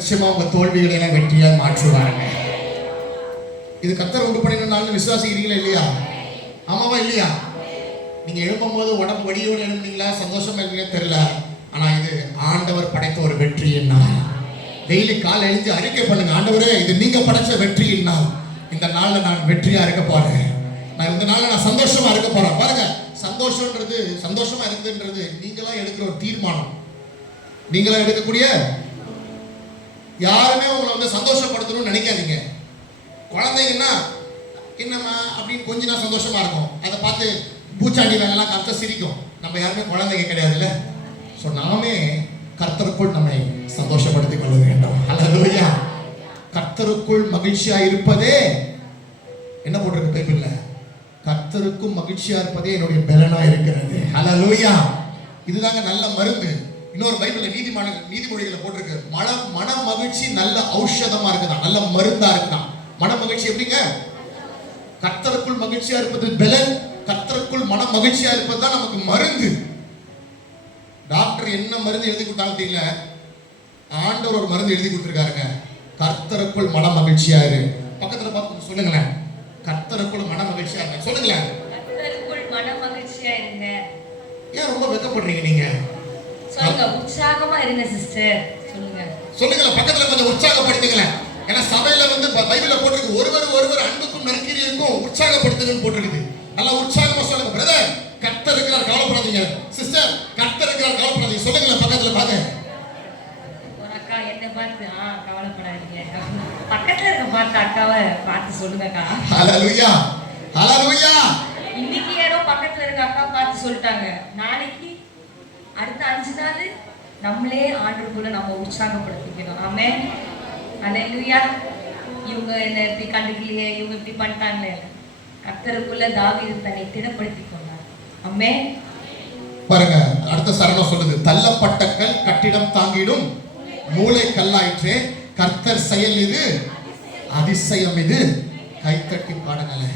நிச்சயமா உங்க தோல்விகளை எல்லாம் வெற்றியா மாற்றுவாங்க. இது கர்த்தர் உண்டு பண்ணினாலும் விசுவாசிக்கிறீங்களா இல்லையா? ஆமாவா இல்லையா? நீங்க எழுப்பும் போது உடம்பு வடியோடு எழுந்தீங்களா, சந்தோஷமா இருந்தீங்களா தெரியல. ஆனா இது ஆண்டவர் படைத்த ஒரு வெற்றியின் நாள். டெய்லி காலை எழுந்து அறிக்கை பண்ணுங்க, ஆண்டவரே இது நீங்க படைச்ச வெற்றியின் நாள். இந்த நாள்ல நான் வெற்றியா இருக்க போறேன். நான் இந்த நாள்ல நான் சந்தோஷமா இருக்க போறேன். பாருங்க, சந்தோஷம்ன்றது, சந்தோஷமா இருக்குன்றது நீங்களா எடுக்கிற ஒரு தீர்மானம். நீங்களா எடுக்கக்கூடிய, யாருமே உங்களை வந்து சந்தோஷப்படுத்தணும்னு நினைக்காதீங்க. குழந்தைங்கன்னா என்னம்மா அப்படின்னு கொஞ்சம் நான் சந்தோஷமா இருக்கும். அதை பார்த்து பூச்சாண்டி வேலைலாம் கத்த சிரிக்கும். நம்ம யாருமே குழந்தைங்க கிடையாதுல்ல. ஸோ நாமே கர்த்தருக்குள் நம்மை சந்தோஷப்படுத்திக் கொள்ள வேண்டும். அல்லேலூயா. கர்த்தருக்குள் மகிழ்ச்சியா இருப்பதே என்ன போட்டிருக்கு பைபிள்ல? கர்த்தருக்கும் மகிழ்ச்சியா இருப்பதே என்னுடைய பலனா இருக்கிறது. அல்லேலூயா. இதுதாங்க நல்ல மருந்து. இன்னொரு பைபிள்ல நீதிமொழிகளை போட்டிருக்கு, மன மகிழ்ச்சி நல்ல ஔஷதமா இருக்குதான், நல்ல மருந்தா இருக்குதான். மன மகிழ்ச்சி எப்படிங்க? கர்த்தருக்குள் மகிழ்ச்சியா இருப்பது பலன், கர்த்தருக்குள் மன மகிழ்ச்சியா இருப்பது தான் நமக்கு மருந்து. டாக்டர் என்ன மருந்து எழுதி கொடுத்தாலும் தெரியல, ஆண்டவர் ஒரு மருந்து எழுதி கொடுத்துருக்காருங்க. கர்த்தருக்குள் மன மகிழ்ச்சியா இரு. பக்கத்துல பார்த்து சொல்லுங்களேன், கர்த்தருக்குள் மன மகிழ்ச்சியா இருங்க. சொல்லுங்களேன், கர்த்தருக்குள் மன மகிழ்ச்சியா இருங்க. ஏன் ரொம்ப வெட்கப்படுறீங்க நீங்க? சொல்லுங்க, உற்சாகமா இருங்க சிஸ்டர். சொல்லுங்க சொல்லுங்களேன், பக்கத்துல கொஞ்சம் உற்சாகப்படுத்துங்களேன். ஏன்னா சபையில வந்து பைபிள்ல போட்டிருக்கு, ஒருவர் அன்புக்கும் நற்கிரியைக்கும் உற்சாகப்படுத்துங்கன்னு போட்டிருக்குது. நல்லா உற்சாகமா சொல்லுங்க. பிரதர், கர்த்தர் இருக்கிறார், கவலைப்படாதீங்க. சிஸ்டர், கர்த்தர் இருக்கிறார், கவலைப்படாதீங்க. சொல்லுங்களேன் பக்கத்துல பாத்து. ஒரு அக்கா என்ன பார்த்து கவலைப்படாதீங்க, பக்கத்துல இருக்க பார்த்து அக்காவை பார்த்து சொல்லுங்கக்கா. ஹalleluya, ஹalleluya. இன்னைக்கு யாரோ பக்கத்துல இருக்க அக்கா பார்த்து சொல்லிட்டாங்க, நாளைக்கு அடுத்த 5 நாள் நம்மளே ஆண்டவருக்குள்ள நம்ம உற்சாகப்படுத்திக்கணும். ஆமென், ஹalleluya. இவங்க என்ன இப்படி கண்டுக்கலையே, இவங்க இப்படி பண்ணிட்டாங்களே. கர்த்தருக்குள்ள தாவீது தன்னை திடப்படுத்திக் கொண்டார். ஆமென். பாருங்க, அடுத்த சரணம் சொல்லுது, தள்ளப்பட்ட கல் கட்டிடம் தாங்கிடும் மூளை கல்லாயிற்றே, கர்த்தர் செயல் இது அதிசயம் இது, கைத்தட்டி பாடுங்களே.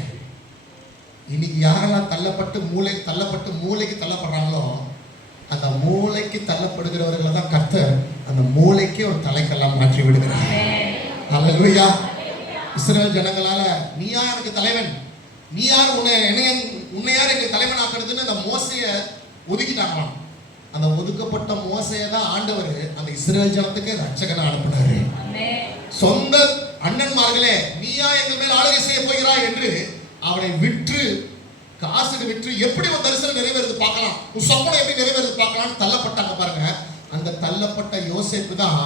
இன்னைக்கு யாரெல்லாம் தள்ளப்பட்டு மூளைக்கு தள்ளப்படுறாங்களோ, அந்த மூளைக்கு தள்ளப்படுகிறவர்களை தான் கர்த்தர் அந்த மூளைக்கு ஒரு தலைக்கெல்லாம் மாற்றி விடுகிறார். ஹalleluya. இஸ்ரவேல் ஜனங்களால நீ யார் எனக்கு தலைவன், நீ யார், உன்னை யார் எனக்கு தலைவன் ஆக்குறதுன்னு அந்த மோசையை ஒதுக்கிட்டாங்களாம். அந்த ஒதுக்கப்பட்ட மோசையை தான் ஆண்டவர் அந்த இஸ்ரவேல் ஜனத்துக்கு ரட்சகனா அனுப்பினாரு. சொந்த அண்ணன்மார்களே, நீயா எங்கள் மேல் ஆளுகை செய்ய போகிறாய் என்று அவனை விற்று, காசுக்கு விற்று, எப்படி ஒரு தரிசனம் நிறைவேறது பார்க்கலாம், ஒரு சொப்பனம் எப்படி நிறைவேறது பார்க்கலாம்னு தள்ளப்பட்டாங்க. பாருங்க, அந்த தள்ளப்பட்ட யோசேப்பு தான்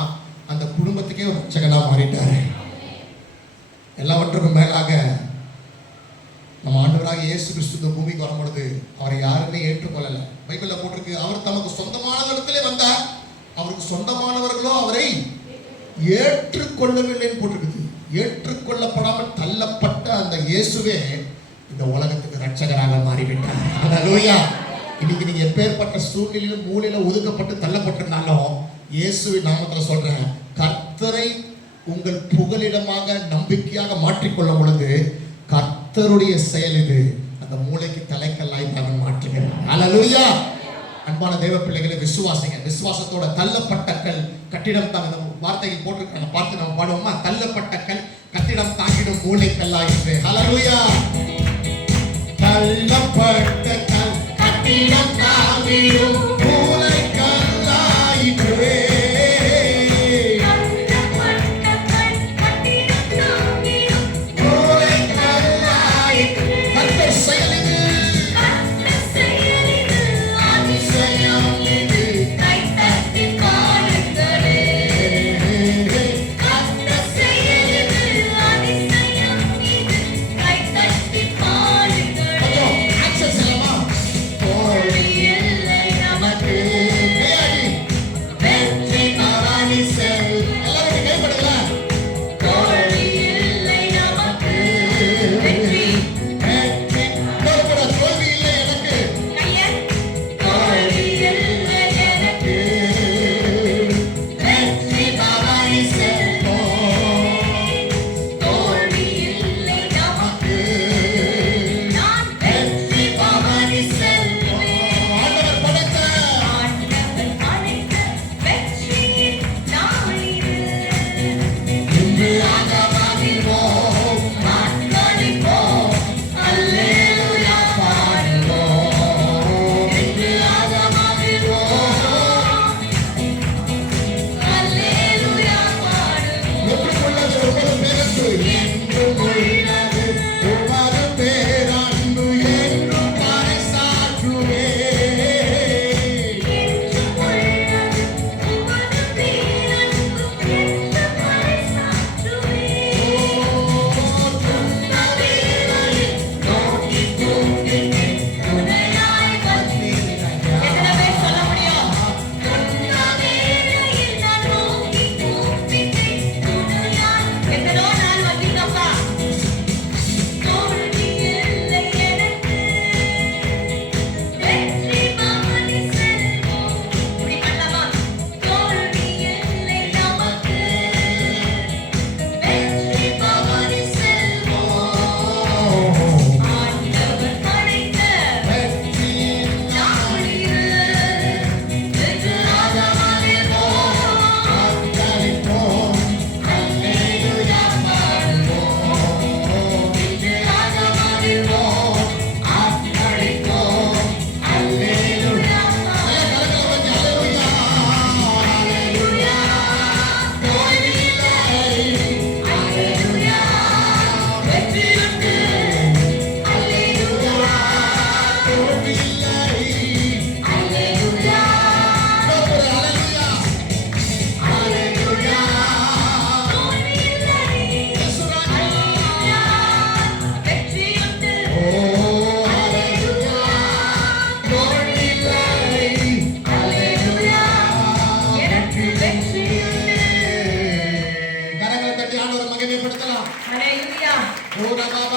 அந்த குடும்பத்துக்கே ஒரு ரட்சகனா மாறிட்டாரு. எல்லாவற்றுக்கும் மேலாக நம்ம ஆண்டவராக இயேசு கிறிஸ்து இந்த பூமிக்கு வரும்பொழுது அவரை யாருமே ஏற்றுக்கொள்ளல. பைபிள்ல போட்டிருக்கு, அவர் தமக்கு சொந்தமானவரிடத்திலே வந்தார், அவருக்கு சொந்தமானவர்களோ அவரை ஏற்றுக்கொள்ளவில்லைன்னு போட்டிருக்குது. ஏற்றுக்கொள்ளப்படாமல் தள்ளப்பட்ட அந்த இயேசுவே இந்த உலகத்துக்கு ரட்சகராக மாறிவிட்டார். ஹalleluya. இன்னைக்கு நீங்க எப்பேற்பட்ட சூழ்நிலையிலும் மூலையில ஒதுக்கப்பட்டு தள்ளப்பட்டிருந்தாலும் இயேசுவின் நாமத்துல சொல்றேன், கர்த்தரை உங்கள் புகலிடமாக நம்பிக்கையாக மாற்றிக்கொள்ளும் பொழுது கர்த்தருடைய செயல் இது அந்த மூளைக்கு தலைக்கல்லாய் தான் மாற்றுகிறார். ஹalleluya. அன்பான தேவ பிள்ளைகளை விசுவாசிங்க. விசுவாசத்தோட தள்ளப்பட்ட கல் கட்டிடம் தாங்க, இந்த வார்த்தையை போட்டிருக்காங்க, பார்த்து நம்ம பாடுவோமா? தள்ளப்பட்ட கல் கட்டிடம் தாங்கிடும் மூளை கல்லாயிற்று. ஹalleluya. தள்ளப்பட்ட கல் கட்டிடம் தாங்கிடும் மூளை கல்லாயிற்று.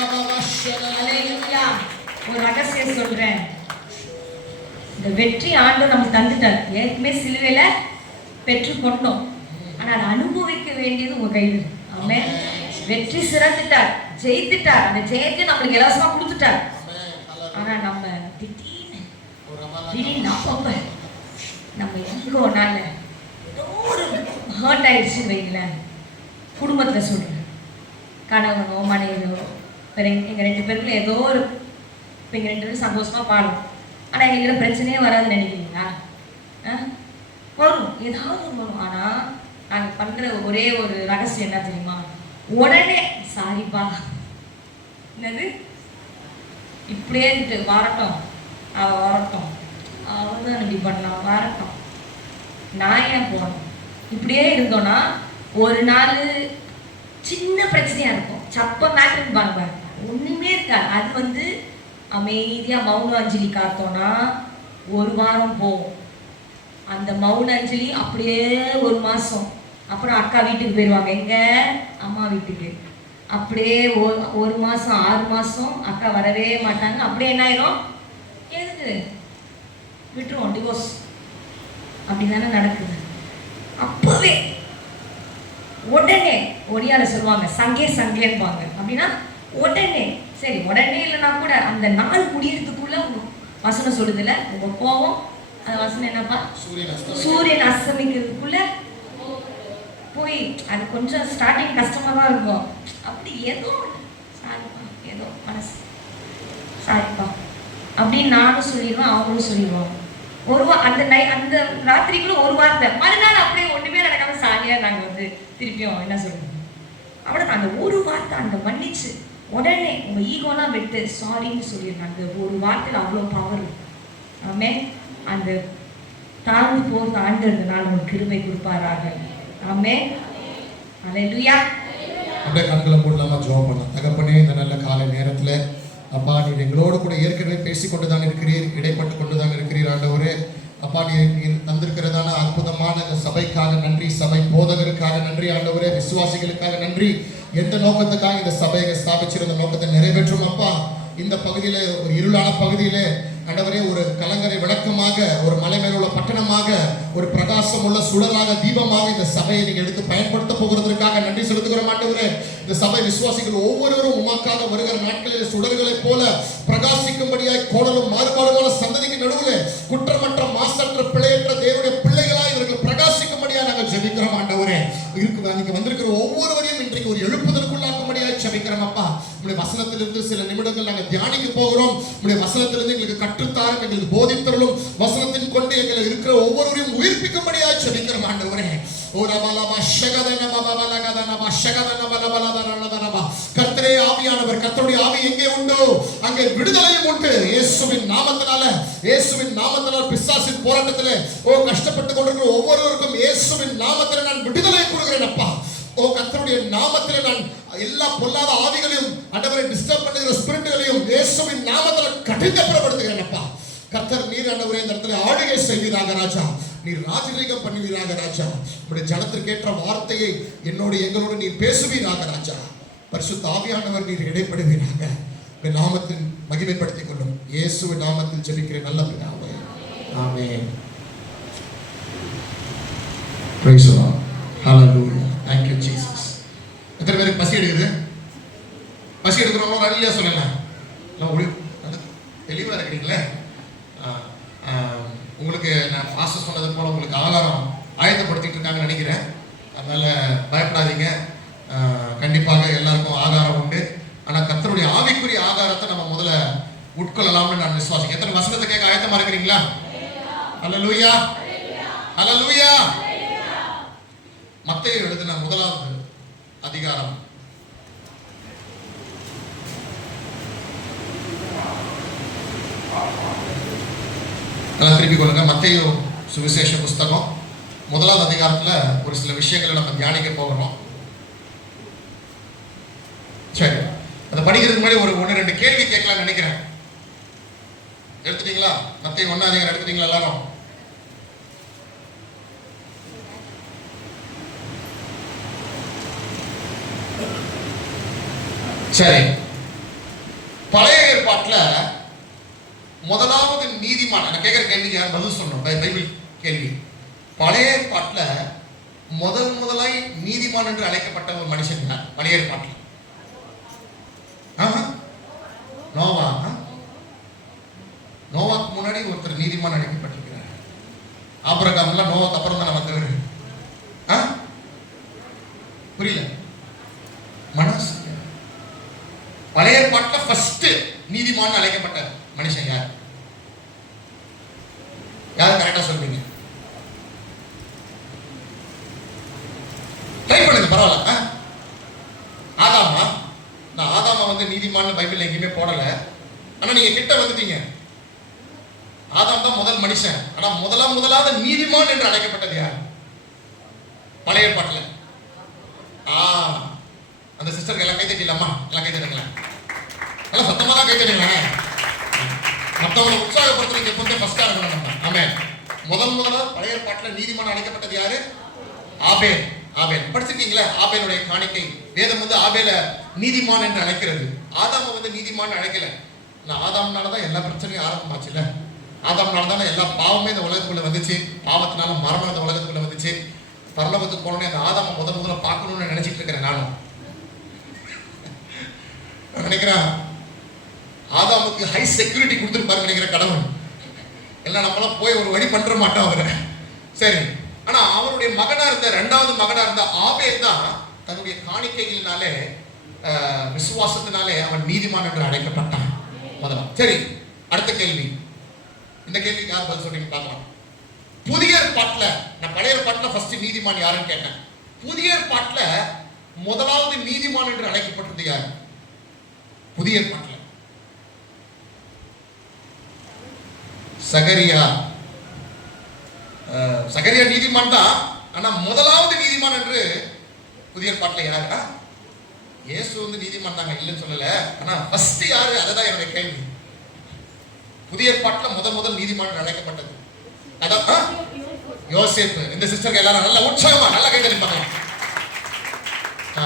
அல்லேலூயா. ஒரு ரகசியம் சொல்றேன். இந்த வெற்றி ஆண்டவர் நமக்கு தந்துட்டார். ஏற்கனவே சிலுவையில பெற்றுக்கொண்டோம். ஆனா அதை அனுபவிக்க வேண்டியது உங்க கையில். ஆமென். வெற்றி சிறந்துட்டார், ஜெயித்துட்டார். அந்த ஜெயத்தை நம்மளுக்கு இலவசமா கொடுத்துட்டார். ஆனா நம்ம திடீர்னு நம்ம எங்கோனால ஏதோ ஒரு ஹர்ட் ஆயிடுச்சுன்னு வைங்களேன். குடும்பத்துல சொல்லுங்க, கணவனோ மனைவியோ, எங்க 2 பேருக்குள்ள ஏதோ ஒரு, இப்போ எங்க 2 பேரும் சந்தோஷமா பாடும். ஆனா எங்களுக்கு பிரச்சனையே வராதுன்னு நினைக்கிறீங்களா? வரும், ஏதாவது ஒன்று வரும். ஆனா நாங்க பண்ற ஒரே ஒரு ரகசியம் என்ன தெரியுமா? உடனே சாரிப்பா, என்னது இப்படியே வரட்டும், அவ வரட்டும், அவதான் இப்படி பண்ணலாம், வரட்டும், நான் ஏன் போகணும். இப்படியே இருந்தோம்னா ஒரு நாள் சின்ன பிரச்சனையா இருக்கும், சப்ப மேட்டர்னு பாருங்க, ஒண்ணுமே இருக்காது. அது அமைதியா மௌன அஞ்சலி காத்தோம்னா 1 வாரம் போகும். அந்த மௌன அஞ்சலி அப்படியே 1 மாசம். அப்புறம் அக்கா வீட்டுக்கு போயிடுவாங்க, எங்க அம்மா வீட்டுக்கு. அப்படியே 1 மாசம் 6 மாசம் அக்கா வரவே மாட்டாங்க. அப்படியே என்ன ஆயிரும், எதுக்கு விட்டுருவோம், டிவோர்ஸ். அப்படிதானே நடக்குது. அப்பவே உடனே ஒடியால சொல்லுவாங்க, சங்கே சங்கேன்பாங்க. அப்படின்னா உடனே, சரி உடனே இல்லைன்னா கூட அந்த நாள் முடியறதுக்குள்ள வசனம் சொல்லுதுல, உங்க கோபம், அந்த வசனம் என்னப்பா, சூரியன் அஸ்தமிக்கிறதுக்குள்ள போய், அது கொஞ்சம் ஸ்டார்டிங் கஷ்டமா தான் இருக்கும். அப்படி ஏதோ சாரிப்பா, ஏதோ மனசு சாரிப்பா அப்படின்னு நானும் சொல்லிடுவேன், அவங்களும் சொல்லிடுவாங்க. அந்த ராத்திரிக்குள்ள 1 வார்த்தை, மறுநாள் அப்படியே ஒண்ணுமே நடக்காம சாலியா நாங்க திருப்பியும் என்ன சொல்லுவோம், அவ்வளவுதான். அந்த 1 வார்த்தை, அந்த மன்னிச்சு உடனே உங்க ஈகோலாம் விட்டு சாரின்னு சொல்லிடுங்க. அந்த 1 வார்த்தையில் அவ்வளோ பவர். ஆமே. அந்த தாழ்ந்து போகிறது ஆண்டதுனால உங்களுக்கு கிருபை கொடுப்பாராக. ஆமே. அல்லேலூயா. அப்படியே கண்களை மூடலாமா, ஜெபம் பண்ணலாம். தகப்பனே, இந்த நல்ல காலை நேரத்தில் அப்பா, நீர் எங்களோடு கூட ஏற்கனவே பேசிக்கொண்டு தான் இருக்கிறீர், இடைப்பட்டு கொண்டு தான் இருக்கிறீர். ஆண்டவரே அப்பா, நீர் தந்திருக்கிறதான அற்புதமான இந்த சபைக்காக நன்றி, சபை போதகருக்காக நன்றி ஆண்டவரே, விசுவாசிகளுக்காக நன்றி. எந்த நோக்கத்துக்காக இந்த சபையை ஸ்தாபிச்சிருந்த நோக்கத்தை நிறைவேற்றும் அப்பா. இந்த பகுதியில, ஒரு இருளான பகுதியில ஆண்டவரே, ஒரு கலங்கரை விளக்கமாக, ஒரு மலை மேல் உள்ள பட்டணமாக, ஒரு பிரகாசம் உள்ள சுடராக, தீபமாக இந்த சபையை நீங்க எடுத்து பயன்படுத்த போகிறதற்காக நன்றி செலுத்துகிறோம் ஆண்டவரே. இந்த சபை விசுவாசிகள் ஒவ்வொருவரும் உமாக்காக வருகிற நாட்களில் சுடர்களைப் போல பிரகாசிக்கும்படியாய் கோணலும் மாறுபாடுமான சந்ததிக்கு நடுவில் குற்றமற்ற மாசற்ற பிழையற்ற தேவனுடைய பிள்ளைகளாய் இவர்கள் பிரகாசிக்கும்படியா நாங்கள் ஜெபிக்கிறோம் ஆண்டவரே. நீங்க வந்திருக்கிற ஒவ்வொருவரையும் இன்றைக்கு ஒரு எழுப்புதலுக்குள்ளாக்கும்படியாய் ஜெபிக்கிறோம் அப்பா. உங்களுடைய வசனத்திலிருந்து சில நிமிடங்கள் நாங்கள் தியானிக்க போகிறோம். உங்களுடைய வசனத்திலிருந்து எங்களுக்கு கற்றுத்தாரும், எங்களுக்கு போதித்தருளும். வசனத்தின் கொண்டு எங்களை இருக்கிற ஒவ்வொருவரையும் உயிர்ப்பிக்கும்படியாய் ஜெபிக்கிறோம் ஆண்டவரே. கர்த்தரே ஆவியானவர், கர்த்தருடைய ஆவி எங்கே உண்டோ அங்கே விடுதலையும் உண்டு. இயேசுவின் நாமத்தினால, இயேசுவின் நாமத்தினால் பிசாசின் போராட்டத்திலே கஷ்டப்பட்டு கொண்டிருக்கிற ஒவ்வொருவருக்கும் இயேசுவின் நாமத்திலே நான் விடுதலை கொடுக்கிறேன் அப்பா. கர்த்தருடைய நாமத்திலே நான் எல்லா பொல்லாத ஆவிகளையும், ஆண்டவரை டிஸ்டர்ப் பண்ணுகிற ஸ்பிரிட்டுகளையும் இயேசுவின் நாமத்திலே கடினப்படுத்துகிறேன் அப்பா. கர்த்தர் நீர் ஆண்டவரே இந்த இடத்துல ஆளுகை செய்வீராக ராஜா. நீர் ராஜரீகம் பண்ணுவீராக ராஜா. உங்களுடைய ஜனத்திற்கு ஏற்ற வார்த்தையை என்னோடு எங்களோடு நீர் பேசுவீராக ராஜா. பரிசுத்த ஆவியானவர் நீர் இடைப்படுவீராக. உங்களுடைய நாமத்தின் மகிமைப்படுத்திக் கொள்ளும் இயேசுவின் நாமத்தில் ஜெபிக்கிறேன் நல்ல பிதாவே. ஆமென். Praise the Lord. Hallelujah. Thank you Jesus. எத்தனை பேருக்கு பசி எடுக்குது? பசி எடுக்கிறவங்க நல்ல சொல்லலாம். தெளிவா இருக்கிறீங்களே. உங்களுக்கு நான் பாஸ்டர் சொன்னது போல உங்களுக்கு ஆகாரம் ஆயத்தப்படுத்திட்டு இருக்காங்கன்னு நினைக்கிறேன். அதனால பயப்படாதீங்க. கண்டிப்பாக எல்லாருக்கும் ஆகாரம் உண்டு. ஆனால் கர்த்தருடைய ஆவிக்குரிய ஆகாரத்தை நம்ம முதல்ல உட்கொள்ளலாம்னு நான் விசுவாசிக்கிறேன். எத்தனை வசனத்தை கேட்க ஆயத்தமா இருக்கிறீங்களா? அல்லேலூயா, அல்லேலூயா. மத்தேயு எழுதின 1வது அதிகாரம் திருப்பி கொள்ளுங்க. மத்தேயு சுவிசேஷ புஸ்தகம் 1வது அதிகாரத்துல ஒரு சில விஷயங்களை நம்ம தியானிக்க போகிறோம். சரி, அதை படிக்கிறதுக்கு முன்னாடி ஒரு 1-2 கேள்வி கேட்கலாம்னு நினைக்கிறேன். எடுத்துட்டீங்களா? மத்தேயு 1 அதிகாரம் எடுத்துட்டீங்களா எல்லாரும்? சரி, பழைய ஏற்பாட்டுல முதலாவது நீதிமான், நான் கேட்கிற கேள்விக்கு யார் பதில் சொல்லணும்? பைபிள் கேள்வி. பழைய ஏற்பாட்டுல முதலாய் நீதிமான் என்று அழைக்கப்பட்ட ஒரு மனுஷன் தான் பழைய ஏற்பாட்டுல. நோவா. நோவாக்கு முன்னாடி ஒருத்தர் நீதிமான் அழைக்கப்பட்டிருக்கிறார். ஆபிரகாம்லாம் நோவாக்கு அப்புறம் தானே வந்தவர். புரியல? மனசு. பழைய ஏற்பாட்டுல ஃபர்ஸ்ட் நீதிமான் அழைக்கப்பட்ட மனுஷன் யார்? யார் கரெக்டா சொல்றீங்க? ட்ரை பண்ணுங்க, பரவாயில்ல. ஆதாமா? நான் ஆதாமா வந்து நீதிமான் பைபிள் எங்கேயுமே போடல. ஆனா நீங்க கிட்ட வந்துட்டீங்க. ஆதாம் தான் முதல் மனுஷன். ஆனா முதலாவது நீதிமான் என்று அழைக்கப்பட்டது யார் பழைய ஏற்பாட்டுல? அந்த சிஸ்டருக்கு எல்லாம் கை தட்டிடலாமா? எல்லாம் கை தட்டுங்களேன். எல்லாம் சத்தமா தான் கை தட்டுங்களேன். மற்றவங்களை உற்சாகப்படுத்துறதுக்கு எப்பவுமே ஃபர்ஸ்டா இருக்கணும் நம்ம. ஆமென். முதலாவது பழைய ஏற்பாட்டுல நீதிமான் அழைக்கப்பட்டது யாரு? ஆபேல். ஆபேல் படிச்சிருக்கீங்களா? ஆபேலுடைய காணிக்கை. வேதம் வந்து ஆபேல நீதிமான் என்று அழைக்கிறது. ஆதாம வந்து நீதிமான் அழைக்கல. நான் ஆதாம்னாலதான் எல்லா பிரச்சனையும் ஆரம்பமாச்சுல்ல. ஆதாம்னால தானே எல்லா பாவமே இந்த உலகத்துக்குள்ள வந்துச்சு. பாவத்தினால மரணம் இந்த உலகத்துக்குள்ள வந்துச்சு. பரலோகத்துக்கு போனோடனே அந்த ஆதாம முதல்ல பார்க்கணும்னு நினைச்சிட்டு இருக்கிறேன். நானும் நினைக்கிறேன் ஆதாமுக்கு ஹை செக்யூரிட்டி கொடுத்துருப்பாரு நினைக்கிற கடவுள். எல்லாம் நம்மளாம் போய் ஒரு வழி பண்ற மாட்டோம் அவரை. சரி, ஆனா அவருடைய மகனா இருந்த இரண்டாவது மகனா இருந்த ஆபேல் தான் தன்னுடைய காணிக்கைகளினாலே விசுவாசத்தினாலே அவன் நீதிமான் என்று அழைக்கப்பட்டான் முதல்ல. சரி, அடுத்த கேள்வி. இந்த கேள்விக்கு யார் பதில் சொல்றீங்க பார்க்கலாம். புதிய ஏற்பாட்டுல, நான் பழைய ஏற்பாட்டுல ஃபர்ஸ்ட் நீதிமான் யாருன்னு கேட்டேன். புதிய ஏற்பாட்டுல முதலாவது நீதிமான் என்று அழைக்கப்பட்டது யார்? புதிய ஏற்பாட்டுல சகரியா. சகரியா நீதிமான் தான். ஆனா முதலாவது நீதிமான் என்று புதிய ஏற்பாட்டுல யாருன்னா இயேசு வந்து நீதிமான் தாங்க, இல்லைன்னு சொல்லல. ஆனா ஃபர்ஸ்ட் யாரு? அதுதான் என்னுடைய கேள்வி. புதிய ஏற்பாட்டுல முதல் நீதிமான் அழைக்கப்பட்டது அதான் யோசேப்பு. இந்த சிஸ்டருக்கு எல்லாரும் நல்ல உற்சாகமா நல்லா கை தட்டிப்பாங்க.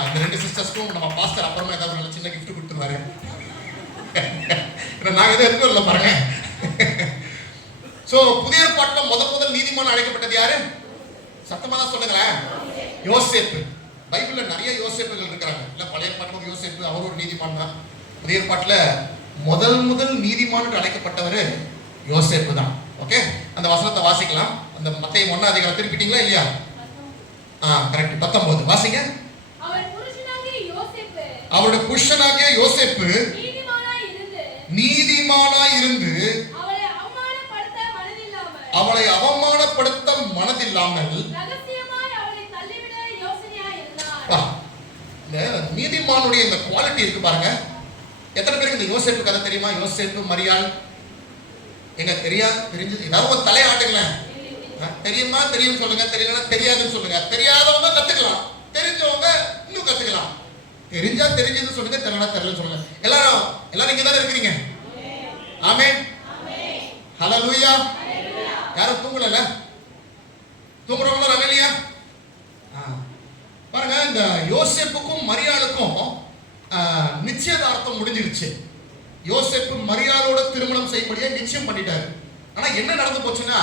இந்த ரெண்டு சிஸ்டர்ஸ்க்கும் நம்ம பாஸ்டர் அப்புறமா ஏதாவது நல்ல சின்ன கிஃப்ட் கொடுத்துருவாரு. நாங்க எதுவும் எடுத்து வரல பாருங்க. சோ புதிய ஏற்பாட்டுல முதல் நீதிமான் அழைக்கப்பட்டது யாரு? சத்தமா தான் சொல்லுங்களேன். யோசேப்பு. பைபிள்ல நிறைய யோசேப்புகள் இருக்கிறாங்க. இல்ல பழைய ஏற்பாட்டுல ஒரு யோசேப்பு, அவர் ஒரு நீதிமான் தான். புதிய ஏற்பாட்டுல முதல் நீதிமான் அழைக்கப்பட்டவர் யோசேப்பு தான். ஓகே, அந்த வசனத்தை வாசிக்கலாம். அந்த மத்தேயு 1 அதிகாரம் திருப்பிட்டீங்களா இல்லையா? கரெக்ட். 19 வாசிங்க. அவருடைய புருஷனாகிய யோசேப்பு நீதிமானாய் இருந்து அவளை அவமானப்படுத்த மனதில்லாமல் இந்த நீதிமானுடைய இந்த குவாலிட்டி இருக்கு பாருங்க. எத்தனை பேருக்கு இந்த யோசேப்பு கதை தெரியுமா? யோசேப்பு மரியாள் எங்க தெரிஞ்சது ஏதாவது ஒரு தலையை ஆட்டுங்களேன். தெரியுமா? தெரியும் சொல்லுங்க. தெரியலன்னா தெரியாதுன்னு சொல்லுங்க. தெரியாதவங்க கத்துக்கலாம், தெரிஞ்சவங்க இன்னும் கத்துக்கலாம். தெரிஞ்சா தெரிஞ்சது சொல்லுங்க, தெரியலனா தெரியலன்னு சொல்லுங்க. எல்லாரும் இங்க தானே இருக்கிறீங்க. ஆமென். ஹல்லேலூயா. யாரும் தூங்கல? தூங்குறவங்க வரலையா? பாருங்க, இந்த யோசேப்புக்கும் மரியாளுக்கும் நிச்சயதார்த்தம் முடிஞ்சிருச்சு. யோசேப்பு மரியாளோட திருமணம் செய்யும்படியா நிச்சயம் பண்ணிட்டாரு. ஆனா என்ன நடந்து போச்சுன்னா,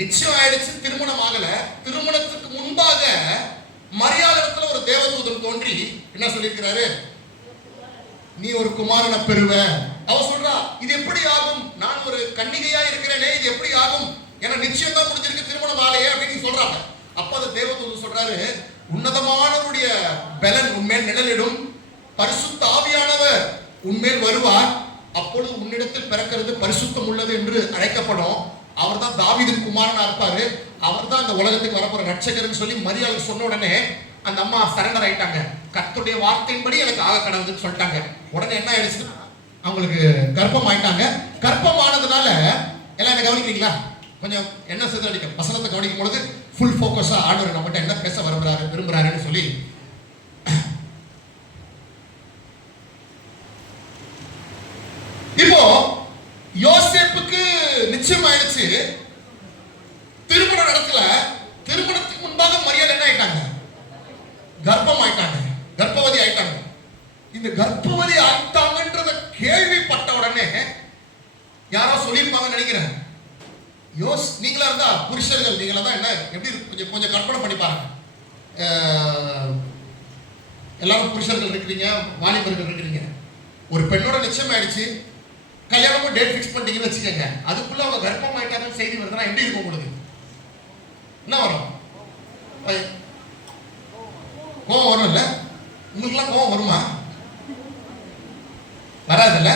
நிச்சயம் ஆயிடுச்சு, திருமணம் ஆகல. திருமணத்துக்கு முன்பாக மரியாளிடத்துல ஒரு தேவதூதன் தோன்றி என்ன சொல்லியிருக்கிறாரு? நீ ஒரு குமாரனை பெறுவ. அவ சொல்றா, இது எப்படி ஆகும்? நான் ஒரு கன்னிகையா இருக்கிறேனே, இது எப்படி ஆகும்? ஏன்னா நிச்சயம் தான் முடிஞ்சிருக்கு, திருமணம் ஆலையே அப்படின்னு சொல்றாங்க. அப்ப அந்த தேவதூதன் சொல்றாரு, உன்னதமானவருடைய பலன் உன்மேல் நிழலிடும், பரிசுத்த ஆவியானவர் உன்மேல் வருவார், அப்பொழுது உன்னிடத்தில் பிறக்கிறது பரிசுத்தம் உள்ளது என்று அழைக்கப்படும். அவர் தான் தாவீதின் குமாரனா இருப்பாரு, அவர் தான் இந்த உலகத்துக்கு வரப்போற ரட்சகர்னு சொல்லி மரியாதை சொன்ன உடனே அந்த அம்மா சரண்டர் ஆயிட்டாங்க. கர்த்தருடைய வார்த்தையின்படி எனக்கு ஆக கடவுதுன்னு சொல்லிட்டாங்க. உடனே என்ன ஆயிடுச்சுன்னா அவங்களுக்கு கர்ப்பம் ஆயிட்டாங்க. கர்ப்பம் ஆனதுனால எல்லாம் என்ன கவனிக்கிறீங்களா? கொஞ்சம் என்ன சிதறடிக்கும் வசனத்தை கவனிக்கும் பொழுது ஃபுல் ஃபோக்கஸா ஆண்டவர் நம்மகிட்ட என்ன பேச விரும்புறாருன்னு சொல்லி இப்போ யோசேப்புக்கு நிச்சயம் ஆயிடுச்சு, திருமணம் நடக்கல. திருமணத்துக்கு முன்பாக மரியாதை என்ன ஆயிட்டாங்க? கர்ப்பம் ஆயிட்டாங்க, கர்ப்பவதி ஆயிட்டாங்க. இந்த கர்ப்பவதி ஆயிட்டாங்கன்றத யாரோ சொல்லியிருப்பாங்கன்னு நினைக்கிறேன். நீங்களா இருந்தா புருஷர்கள் நீங்களா தான் என்ன எப்படி கொஞ்சம் கொஞ்சம் கற்பனை பண்ணி பாருங்க. எல்லாரும் புருஷர்கள் இருக்கிறீங்க, வாலிபர்கள் இருக்கிறீங்க. ஒரு பெண்ணோட நிச்சயம் ஆயிடுச்சு, கல்யாணமும் டேட் ஃபிக்ஸ் பண்ணிட்டீங்கன்னு வச்சுக்கோங்க. அதுக்குள்ள அவங்க கர்ப்பம் ஆயிட்டாங்கன்னு செய்தி வருதுன்னா எப்படி இருக்கும் உங்களுக்கு? என்ன வரும்? கோவம் வரும் இல்ல? உங்களுக்குலாம் கோவம் வருமா? வராதுல்ல?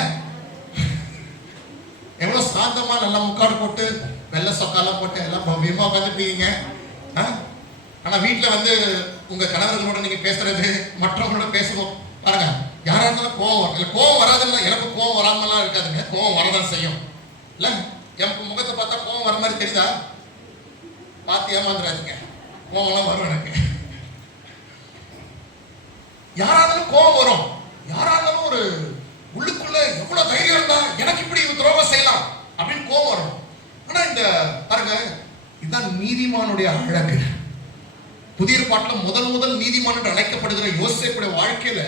எவ்வளவு சாந்தமா நல்லா முக்காடு போட்டு வெள்ளை சொக்காலாம் போட்டு எல்லாம் பவ்யமா உட்காந்துருப்பீங்க. ஆனா வீட்டுல வந்து உங்க கணவர்களோட நீங்க பேசுறது, மற்றவங்களோட பேசுவோம் பாருங்க, யாரா இருந்தாலும் கோவம் வரும். இல்ல கோவம் வராதுன்னா, எனக்கு கோவம் வராமலாம் இருக்காதுங்க, கோவம் வரதான் செய்யும் இல்ல. என் முகத்தை பார்த்தா கோவம் வர மாதிரி தெரியுதா? பார்த்து ஏமாந்துடாதீங்க, கோவம்லாம் வரும் எனக்கு. யாராலும் கோவம் வரும். யாராலும் ஒரு உள்ளுக்குள்ள எவ்வளவு தைரியம் இருந்தா எனக்கு இப்படி துரோகம் செய்யலாம் அப்படின்னு கோவம் வரும். ஆனா இந்த பாருங்க, இதுதான் நீதிமானுடைய அழகு. புதிய பாட்டுல முதல் நீதிமான் என்று அழைக்கப்படுகிற யோசேப்புடைய வாழ்க்கையில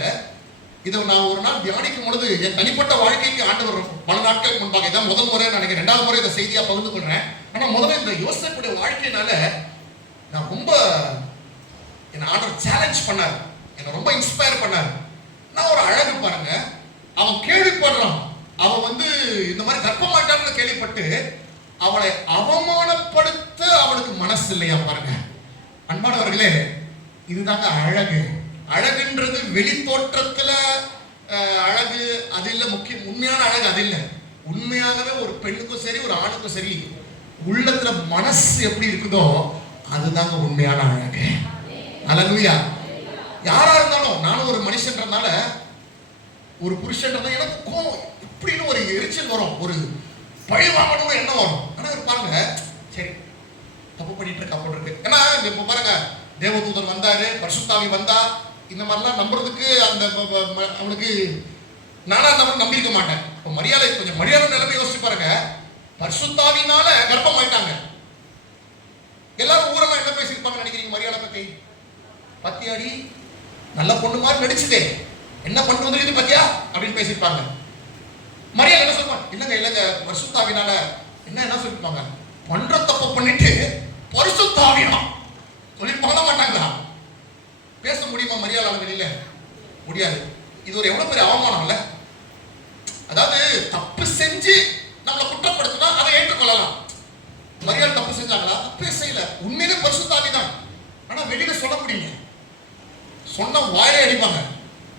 இதை நான் ஒரு நாள் தியானிக்கும் பொழுது என் தனிப்பட்ட வாழ்க்கைக்கு ஆண்டவர் பல நாட்களுக்கு முன்பாக, இதான் முதல் முறை நினைக்கிறேன், 2வது முறை இந்த செய்தியா பகிர்ந்து கொள்றேன். ஆனா முதல்ல இந்த யோசேப்புடைய வாழ்க்கையினால நான் ரொம்ப என்ன ஆண்டவர் சேலஞ்ச் பண்ணார், என்ன ரொம்ப இன்ஸ்பயர் பண்ணார். நான் ஒரு அழகு பாருங்க, அவன் கேள்விப்படுறான், அவன் வந்து இந்த மாதிரி கர்ப்பமாட்டான்னு கேள்விப்பட்டு அவளை அவமானப்படுத்த அவனுக்கு மனசு இல்லையா பாருங்க. அன்பானவர்களே, இதுதாங்க அழகு. அழகுன்றது வெளி தோற்றத்துல அழகு அது இல்ல முக்கியம். உண்மையான அழகு அது இல்ல. உண்மையாகவே ஒரு பெண்ணுக்கும் சரி ஒரு ஆணுக்கும் சரி உள்ளத்துல மனசு எப்படி இருக்குதோ அதுதாங்க உண்மையான அழகு. அல்லேலூயா. யாரா இருந்தாலும், நானும் ஒரு மனுஷன்றதுனால, ஒரு புருஷன்றத எனக்கு கோவம் இப்படின்னு ஒரு எரிச்சல் வரும், ஒரு பழி வாங்கணும் எண்ணம் வரும். ஆனா பாருங்க, சரி தப்பு பண்ணிட்டு இருக்கா போட்டு இருக்கு. ஏன்னா இப்ப பாருங்க, தேவதூதன் வந்தாரு, பரிசுத்தாவி வந்தா, இந்த மாதிரிலாம் நம்புறதுக்கு அந்த அவனுக்கு நானா நம்பர் நம்பியிருக்க மாட்டேன். இப்போ மரியாதை கொஞ்சம் மரியாதை நிலைமை யோசிச்சு பாருங்க. பரிசுத்தாவினால கர்ப்பம் ஆயிட்டாங்க. எல்லாரும் ஊரெல்லாம் என்ன பேசியிருப்பாங்க நினைக்கிறீங்க மரியாதை பத்தி? பத்தியாடி நல்ல பொண்ணு மாதிரி நடிச்சுதே, என்ன பண்ணிட்டு வந்து பத்தியா அப்படின்னு பேசியிருப்பாங்க. மரியாதை என்ன சொல்லுவாங்க? இல்லங்க பரிசுத்தாவினால என்ன சொல்லிருப்பாங்க? பண்ற தப்பு பண்ணிட்டு பரிசுத்தாவினா சொல்லிருப்பாங்களா மாட்டாங்களா? பேச முடியுமா மரியாதை வெளியில? முடியாது. இது ஒரு எவ்வளவு பெரிய அவமானம் இல்ல? அதாவது தப்பு செஞ்சு நம்மளை குற்றப்படுத்தினா அதை ஏற்றுக்கொள்ளலாம். மரியாதை தப்பு செஞ்சாங்களா? தப்பே செய்யல, உண்மையிலே பரிசுத்தாவி தான். ஆனா வெளியில சொல்ல முடியுங்க, சொன்ன வாயை அடிப்பாங்க.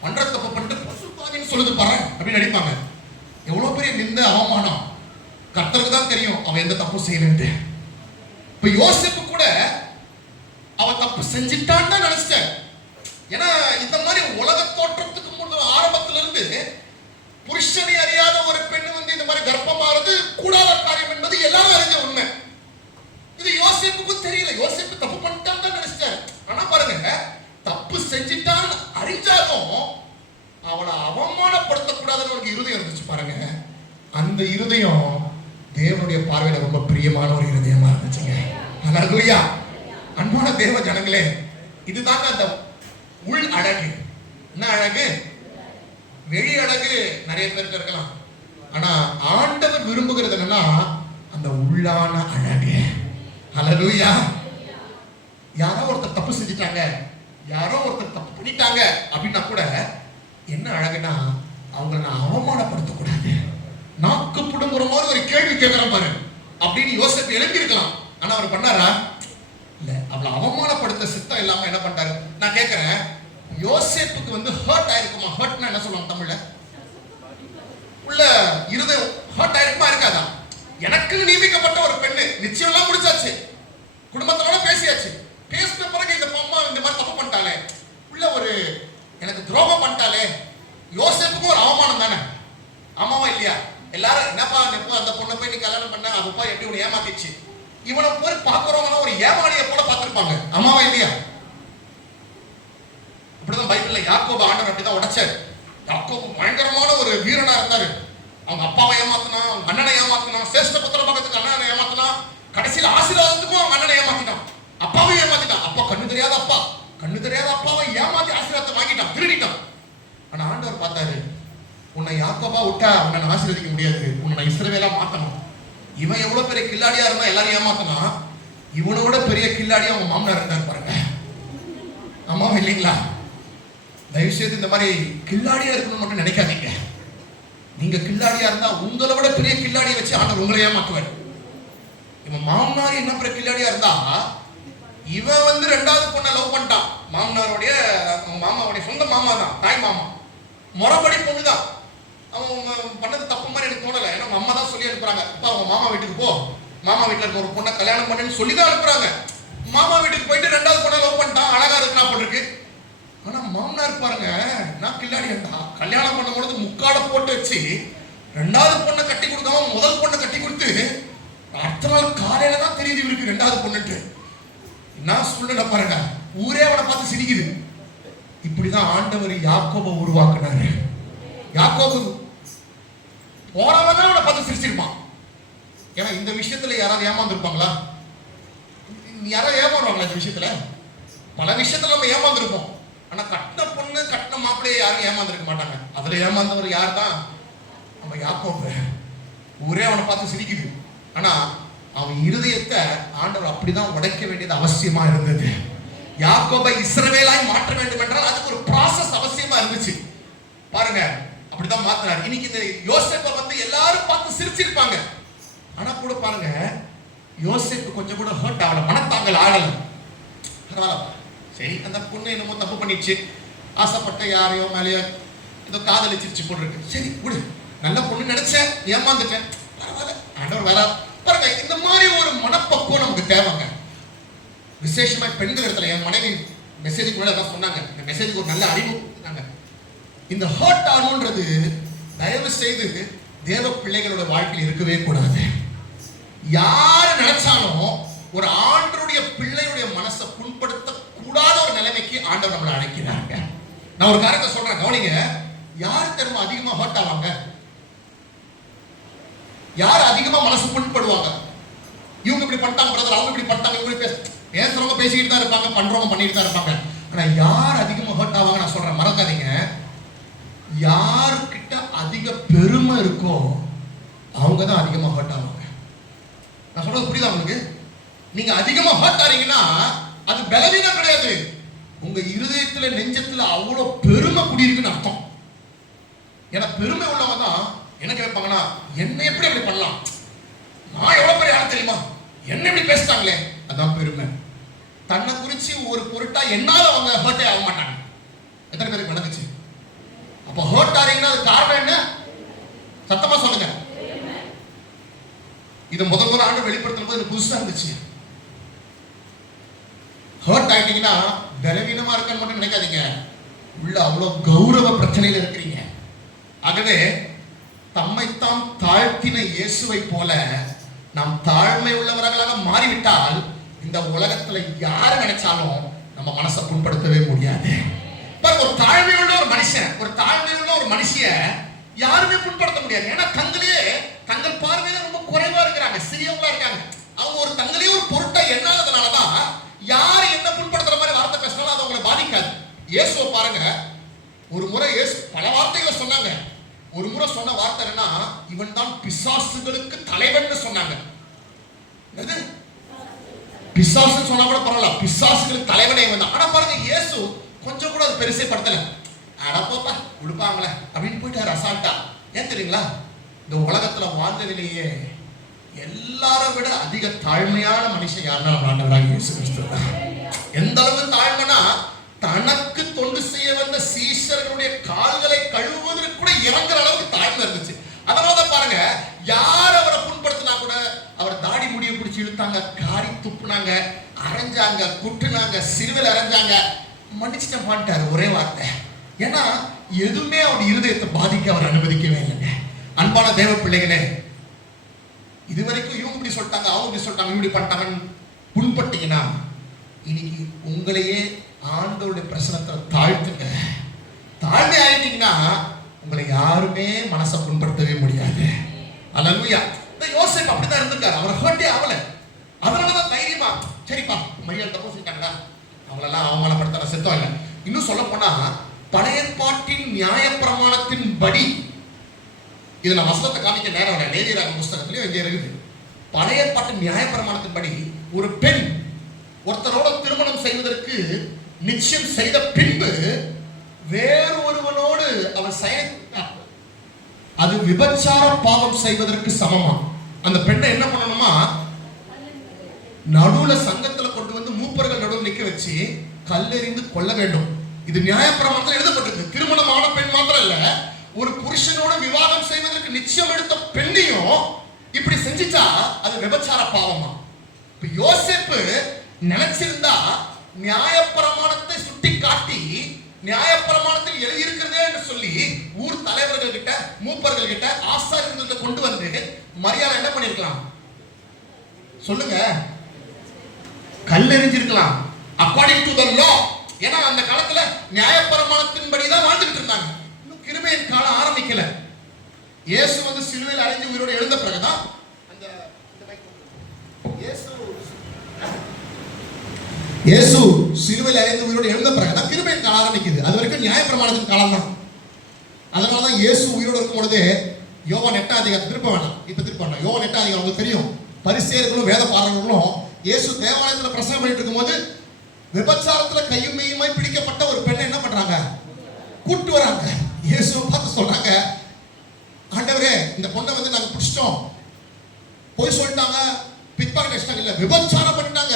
பண்ற தப்பு பண்ணிட்டு பரிசுத்தாவின்னு சொல்லுது பாரு அப்படின்னு அடிப்பாங்க. எவ்வளவு பெரிய நிந்த அவமானம். கர்த்தருக்கு தான் தெரியும் அவன் எந்த தப்பு செய்யலன்னு. இப்ப யோசேப்பு கூட அவன் தப்பு செஞ்சிட்டான்னு தான் நினைச்சிட்டேன். ஏன்னா இந்த மாதிரி உலக தோற்றத்துக்கு முன்பு ஆரம்பத்துல இருந்து புருஷனை அறியாத ஒரு பெண்ணு வந்து இந்த மாதிரி கர்ப்பமாறது கூடாத காரியம் என்பது எல்லாரும் அறிஞ்ச உண்மை. இது யோசேப்புக்கும் தெரியல, யோசேப்பு தப்பு பண்ணிட்டான்னு தான் நினைச்சிட்டேன். ஆனா பாருங்க, தப்பு செஞ்சிட்டான்னு அறிஞ்சாலும் அவளை அவமானப்படுத்தக்கூடாதுன்னு ஒரு இருதயம் இருந்துச்சு பாருங்க. அந்த இருதயம் தேவனுடைய பார்வையில ரொம்ப பிரியமான ஒரு இருதயமா இருந்துச்சுங்க. அல்லேலூயா. அன்பான தேவ ஜனங்களே, இதுதாங்க அந்த உள் அழகு. என்ன அழகு? வெளி அழகு நிறைய பேருக்கு இருக்கலாம், ஆனா ஆண்டவர் விரும்புகிறது என்னன்னா அந்த உள்ளான அழகு. அல்லேலூயா. யாரோ ஒருத்தர் தப்பு செஞ்சிட்டாங்க, யாரோ ஒருத்தர் தப்பு பண்ணிட்டாங்க அப்படின்னா கூட என்ன அழகுனா அவங்களை நான் அவமானப்படுத்தக்கூடாது. நாக்கு புடுங்குற மாதிரி ஒரு கேள்வி கேட்கிறேன் பாரு அப்படின்னு யோசித்து எழுப்பி இருக்கலாம். ஆனா அவர் பண்ணாரா? இல்ல. அவளை அவமானப்படுத்த சித்தம் இல்லாம என்ன பண்றாரு? நான் கேட்கிறேன், யோசேப்புக்கு வந்து ஹர்ட் ஆயிருக்குமா? ஹர்ட்னா என்ன சொல்லுவாங்க தமிழ்ல? உள்ள இருதயம் ஹர்ட் ஆயிருக்குமா இருக்காதா? எனக்கு நியமிக்கப்பட்ட ஒரு பெண்ணு, நிச்சயம் எல்லாம் முடிச்சாச்சு, குடும்பத்தோட பேசியாச்சு, பேசின பிறகு இந்த அம்மா இந்த மாதிரி தப்பு பண்ணிட்டாலே, உள்ள ஒரு எனக்கு துரோகம் பண்ணிட்டாலே, யோசேப்புக்கு ஒரு அவமானம் தானே? ஆமாவா இல்லையா? எல்லாரும் என்னப்பா அந்த பொண்ணை போய் நீ கல்யாணம் பண்ண, அதுப்பா எப்படி உன்னை ஏமாத்திடுச்சு, இவனை போய் பாக்குறவங்க ஒரு ஏமாளியை போல பார்த்திருப்பாங்க. ஆமாவா இல்லையா? அப்படிதான் பைபிள்ல யாக்கோபு ஆண்டவர் அப்படிதான் உடைச்சாரு. யாக்கோபு பயங்கரமான ஒரு வீரனா இருந்தாரு. அவங்க அப்பாவை ஏமாத்தினா, அவங்க அண்ணனை ஏமாத்தினா, சேஷ்ட புத்திர பக்கத்துக்கு அண்ணனை ஏமாத்தினா, கடைசியில் ஆசீர்வாதத்துக்கும் அவங்க அண்ணனை ஏமாத்திட்டான், அப்பாவையும் ஏமாத்திட்டான். அப்பா கண்ணு தெரியாத அப்பாவை ஏமாத்தி ஆசீர்வாதத்தை வாங்கிட்டான், திருடிட்டான். ஆனா ஆண்டவர் பார்த்தாரு, உன்னை யாக்கோபா விட்டா உன்னை நான் ஆசீர்வதிக்க முடியாது, உன்னை நான் இஸ்ரவேலா மாத்தணும். இவன் எவ்வளவு பெரிய கில்லாடியா இருந்தா எல்லாரும் ஏமாத்தனா, இவனோட பெரிய கில்லாடியா அவங்க மாமனார் இருந்தார் பாருங்க. ஆமா இல்லைங்களா? தயவு செய்து இந்த மாதிரி கில்லாடியா இருக்கணும்னு மட்டும் நினைக்காதீங்க. நீங்க கில்லாடியா இருந்தா உங்களை விட பெரிய கில்லாடியை வச்சு ஆண்டவர் உங்களை ஏமாத்துவார். இவன் மாமனார் என்ன பெரிய கில்லாடியா இருந்தா, இவன் வந்து ரெண்டாவது பொண்ணை லவ் பண்ணிட்டான். மாமனாருடைய மாமாவுடைய சொந்த மாமா தான், தாய் மாமா, முறைப்படி பொண்ணு தான். அவன் பண்ணது தப்பு மாதிரி எனக்கு தோணலை. ஏன்னா அம்மா தான் சொல்லி அனுப்புறாங்க, அப்பா அவங்க மாமா வீட்டுக்கு போ, மாமா வீட்டுல இருக்க ஒரு பொண்ணை கல்யாணம் பண்ணுன்னு சொல்லி தான் அனுப்புறாங்க. மாமா வீட்டுக்கு போயிட்டு ரெண்டாவது பொண்ணை லவ் பண்ணிட்டான், அழகா இருக்குனா போட்டுருக்கு. ஆனா மாமனார் பாருங்க, நான் கில்லாடி இருந்தா கல்யாணம் பண்ணும் பொழுது முக்காட போட்டு வச்சு ரெண்டாவது பொண்ணை கட்டி கொடுக்காம முதல் பொண்ணை கட்டி கொடுத்து அடுத்த நாள் காலையில தான் தெரியுது இவருக்கு ரெண்டாவது பொண்ணுட்டு. என்ன சொல்ல பாருங்க, ஊரே அவனை பார்த்து சிரிக்குது. இப்படிதான் ஆண்டவர் யாக்கோபை உருவாக்குனாரு. யாக்கோபு போனவன் அவனை பார்த்து சிரிச்சிருப்பான். ஏன்னா இந்த விஷயத்துல யாராவது ஏமாந்துருப்பாங்களா? யாராவது ஏமாறுவாங்களா இந்த விஷயத்துல? பல விஷயத்துல நம்ம ஏமாந்துருப்போம். ஆனா கட்டின பொண்ணு கட்டின மாப்பிள்ளையை யாரும் ஏமாந்துருக்க மாட்டாங்க. அதுல ஏமாந்தவர் யார் தான்? நம்ம யாக்கோபு. ஊரே அவனை பார்த்து சிரிக்குது. ஆனா அவன் இருதயத்தை ஆண்டவர் அப்படிதான் உடைக்க வேண்டியது அவசியமா இருந்தது. யாக்கோபை இஸ்ரவேலாய் மாற்ற வேண்டும் என்றால் அதுக்கு ஒரு ப்ராசஸ் அவசியமா இருந்துச்சு. பாருங்க, அப்படிதான் மாத்தினார். இன்னைக்கு இந்த யோசேப்பை வந்து எல்லாரும் பார்த்து சிரிச்சிருப்பாங்க. ஆனா கூட பாருங்க, யோசேப்பு கொஞ்சம் கூட ஹர்ட் ஆகல, மனத்தாங்கல் ஆகல. பரவாயில்ல, சரி அந்த பொண்ணு என்னமோ தப்பு பண்ணிடுச்சு, ஆசைப்பட்ட யாரையோ மேலேயோ ஏதோ காதலிச்சிருச்சு போட்டிருக்கு, சரி விடு, நல்ல பொண்ணு நினைச்சேன், ஏமாந்துட்டேன், பரவாயில்ல, ஆண்டவர் வேற. பாருங்க, இந்த மாதிரி ஒரு மனப்பக்குவம் நமக்கு தேவைங்க. விசேஷமா பெண்கள் இடத்துல, என் மனைவி மெசேஜுக்கு மேல தான் சொன்னாங்க, இந்த மெசேஜுக்கு ஒரு நல்ல அறிவு கொடுத்தாங்க. இந்த ஹர்ட் ஆகணுன்றது தயவு செய்து தேவ பிள்ளைகளோட வாழ்க்கையில் இருக்கவே கூடாது. யாரு நினைச்சாலும் ஒரு ஆண்டருடைய பிள்ளையுடைய மனசை புண்படுத்த கூடாத ஒரு நிலைமைக்கு ஆண்டவர் நம்மளை அழைக்கிறாங்க. நான் ஒரு காரியத்தை சொல்றேன், கவனிங்க. யாரு தெரியுமா அதிகமா ஹர்ட் ஆவாங்க? யார் அதிகமா மனசு புண்படுவாங்க? இவங்க இப்படி பண்ணிட்டாங்க பிரதர், அவங்க இப்படி பண்ணிட்டாங்க, இவங்க பேசுறவங்க பேசிக்கிட்டு தான் இருப்பாங்க, பண்றவங்க பண்ணிட்டு தான் இருப்பாங்க. ஆனா யார் அதிகமா ஹர்ட் ஆவாங்க நான் சொல்றேன், மறக்காதீங்க. யாருக்கிட்ட அதிக பெருமை இருக்கோ அவங்க தான் அதிகமா ஹர்ட் ஆவாங்க. நான் சொல்றது புரியுதா உங்களுக்கு? நீங்க அதிகமா ஹர்ட் ஆறீங்கன்னா அது பலவீனம் கிடையாது, உங்க இருதயத்துல நெஞ்சத்துல அவ்வளவு பெருமை குடியிருக்குன்னு அர்த்தம். ஏன்னா பெருமை உள்ளவங்க தான் என்ன கேட்பாங்கன்னா, என்ன எப்படி அப்படி பண்ணலாம், நான் எவ்வளவு பெரிய ஆள் தெரியுமா, என்ன இப்படி பேசுறாங்களே, அதான் பெருமை. தன்னை குறிச்சு ஒரு பொருட்டா என்னால அவங்க ஹர்ட்டே ஆக மாட்டாங்க. எத்தனை பேருக்கு நடந்துச்சு? அப்ப ஹர்ட் ஆறீங்கன்னா அது காரணம் என்ன? சத்தமா சொல்லுங்க. இது முதல் ஆண்டு வெளிப்படுத்தும் போது புதுசா இருந்துச்சு. ஹர்ட் ஆயிட்டீங்கன்னா பலவீனமா இருக்கன்னு மட்டும் நினைக்காதீங்க, உள்ள அவ்வளவு கௌரவ பிரச்சனையில இருக்கிறீங்க. ஆகவே தம்மைத்தான் தாழ்த்தின இயேசுவை போல நாம் தாழ்மை உள்ளவர்களாக மாறிவிட்டால் இந்த உலகத்துல யாரு நினைச்சாலும் நம்ம மனசை புண்படுத்தவே முடியாது. ஒரு தாழ்மை உள்ள ஒரு மனுஷன், ஒரு தாழ்மை உள்ள ஒரு மனுஷிய யாருமே புண்படுத்த முடியாது. ஏன்னா தங்கள் பார்வையில ரொம்ப குறைவா இருக்கிறாங்க, சிறியவங்களா இருக்காங்க. அவங்க ஒரு தங்களே ஒரு பொருட்டா எண்ணாததுனாலதான் யாரு என்ன புண்படுத்துற மாதிரி வார்த்தை பேசினாலும் அது அவங்களை பாதிக்காது. இயேசுவை பாருங்க, ஒரு முறை இயேசு பல வார்த்தைகளை சொன்னாங்க. ஒரு முறை சொன்ன வார்த்தை என்னன்னா, இவன் தான் பிசாசுகளுக்கு தலைவன் சொன்னாங்க. பிசாசு சொன்னா கூட பரவாயில்ல, பிசாசுகளுக்கு தலைவனே இவன் தான். ஆனா பாருங்க, இயேசு கொஞ்சம் கூட அது பெருசே படுத்தல. அடப்போப்பா கொடுப்பாங்களே அப்படின்னு போயிட்டு அசால்ட்டா. ஏன் தெரியுங்களா? இந்த உலகத்துல வாழ்ந்ததிலேயே எல்லாரை விட அதிக தாழ்மையான மனுஷன் யாருன்னா ஆண்டவராகிய இயேசு கிறிஸ்து தான். எந்த அளவு தாழ்மைனா, தனக்கு தொண்டு செய்ய வந்த சீஷர்களுடைய கால்களை கழுவுவதற்கு கூட இறங்குற அளவுக்கு தாழ்மை இருந்துச்சு. அதனால பாருங்க, யார் அவரை புண்படுத்தினா கூட அவர் தாடி முடியை பிடிச்சி இழுத்தாங்க, காரி துப்புனாங்க, அரைஞ்சாங்க, குட்டுனாங்க, சிறுவில் அரைஞ்சாங்க, மன்னிச்சுட்ட மாட்டாரு ஒரே வார்த்தை. ஏன்னா எதுவுமே அவர் இருதயத்தை பாதிக்க அவர் அனுமதிக்கவே இல்லைங்க. அன்பான தேவ பிள்ளைகளே, இதுவரைக்கும் இவங்க இப்படி சொல்லிட்டாங்க, அவங்க இப்படி சொல்லிட்டாங்க, இப்படி பண்ணிட்டாங்கன்னு புண்பட்டீங்கன்னா இன்னைக்கு உங்களையே ஆண்டவருடைய பிரசனத்துல தாழ்த்துங்க. தாழ்மை ஆயிட்டீங்கன்னா உங்களை யாருமே மனசை புண்படுத்தவே முடியாது. அல்லேலூயா. இந்த யோசேப்பு அப்படிதான் இருந்திருக்காரு, அவர் ஹர்ட்டே ஆகல. அதனாலதான் தைரியமா, சரிப்பா மரியாதை தப்பு செஞ்சாங்களா, அவங்களெல்லாம் அவமானப்படுத்த செத்தம் இல்லை. இன்னும் சொல்ல போனா, பழைய ஏற்பாட்டின் நியாய பிரமாணத்தின் படி இது நான் வசனத்தை காமிக்க நேரம் இல்லை. லேவியராகமம் புஸ்தகத்திலேயே இங்கே இருக்குது. பழைய ஏற்பாட்டு நியாயப்பிரமாணத்தின்படி ஒரு பெண் ஒருத்தரோட திருமணம் செய்வதற்கு நிச்சயம் செய்த பின்பு வேறு ஒருவனோடு அவன் செயல்பட்டான், அது விபச்சார பாவம் செய்வதற்கு சமமா. அந்த பெண்ணை என்ன பண்ணணுமா, நடுவுல சங்கத்துல கொண்டு வந்து மூப்பர்கள் நடுவில் நிக்க வச்சு கல்லெறிந்து கொள்ள வேண்டும். இது நியாயப்பிரமாணத்தில் எழுதப்பட்டிருக்கு. திருமணமான பெண் மாத்திரம் இல்ல, ஒரு புருஷனோட விவாகம் செய்வதற்கு நிச்சயம் எடுத்த பெண்ணையும் இப்படி செஞ்சுட்டா அது விபச்சார பாவமா. இப்ப யோசேப்பு நினைச்சிருந்தா நியாயப்பிரமாணத்தை சுட்டி காட்டி நியாயப்பிரமாணத்தில் எழுதியிருக்கிறதே என்று சொல்லி ஊர் தலைவர்கள் கிட்ட, மூப்பர்கள் கிட்ட, ஆசாரியர்கள் கொண்டு வந்து மரியாதை என்ன பண்ணிருக்கலாம் சொல்லுங்க, கல்லெறிஞ்சிருக்கலாம். அக்கார்டிங் டு த லா. ஏன்னா அந்த காலத்துல நியாயப்பிரமாணத்தின்படி தான் வாழ்ந்துட்டு இருந்தாங்க. இன்னும் கிருபையின் காலம் ஆரம்பிக்கல. இயேசு வந்து சிலுவையில் அறைந்து உயிரோடு எழுந்த பிறகுதான் அந்த இயேசு சிலுவையில் அறைந்து உயிரோடு எழுந்த பிறகுதான் கிருபையின் காலம் ஆரம்பிக்குது. அது வரைக்கும் நியாயப்பிரமாணத்தின் காலம் தான். அதனாலதான் இயேசு உயிரோடு இருக்கும் பொழுது யோவான் 8ஆம் அதிகாரம் திருப்ப வேண்டாம், இப்ப திருப்ப வேண்டாம். யோவான் 8ஆம் அதிகாரம் உங்களுக்கு தெரியும். பரிசேயர்களும் வேத பாரகர்களும் இயேசு தேவாலயத்துல பிரசங்கம் பண்ணிட்டு இருக்கும்போது விபச்சாரத்துல கையும் மெய்யுமாய் பிடிக்கப்பட்ட ஒரு பெண்ணை என்ன பண்றாங்க, கூட்டு வராங்க. இயேசுவை பார்த்து சொல்றாங்க, ஆண்டவரே இந்த பொண்ணை வந்து நாங்க பிடிச்சிட்டோம், போய் சொல்லிட்டாங்க, பிற்பாடு கஷ்டம் இல்ல, விபச்சாரம் பண்ணிட்டாங்க.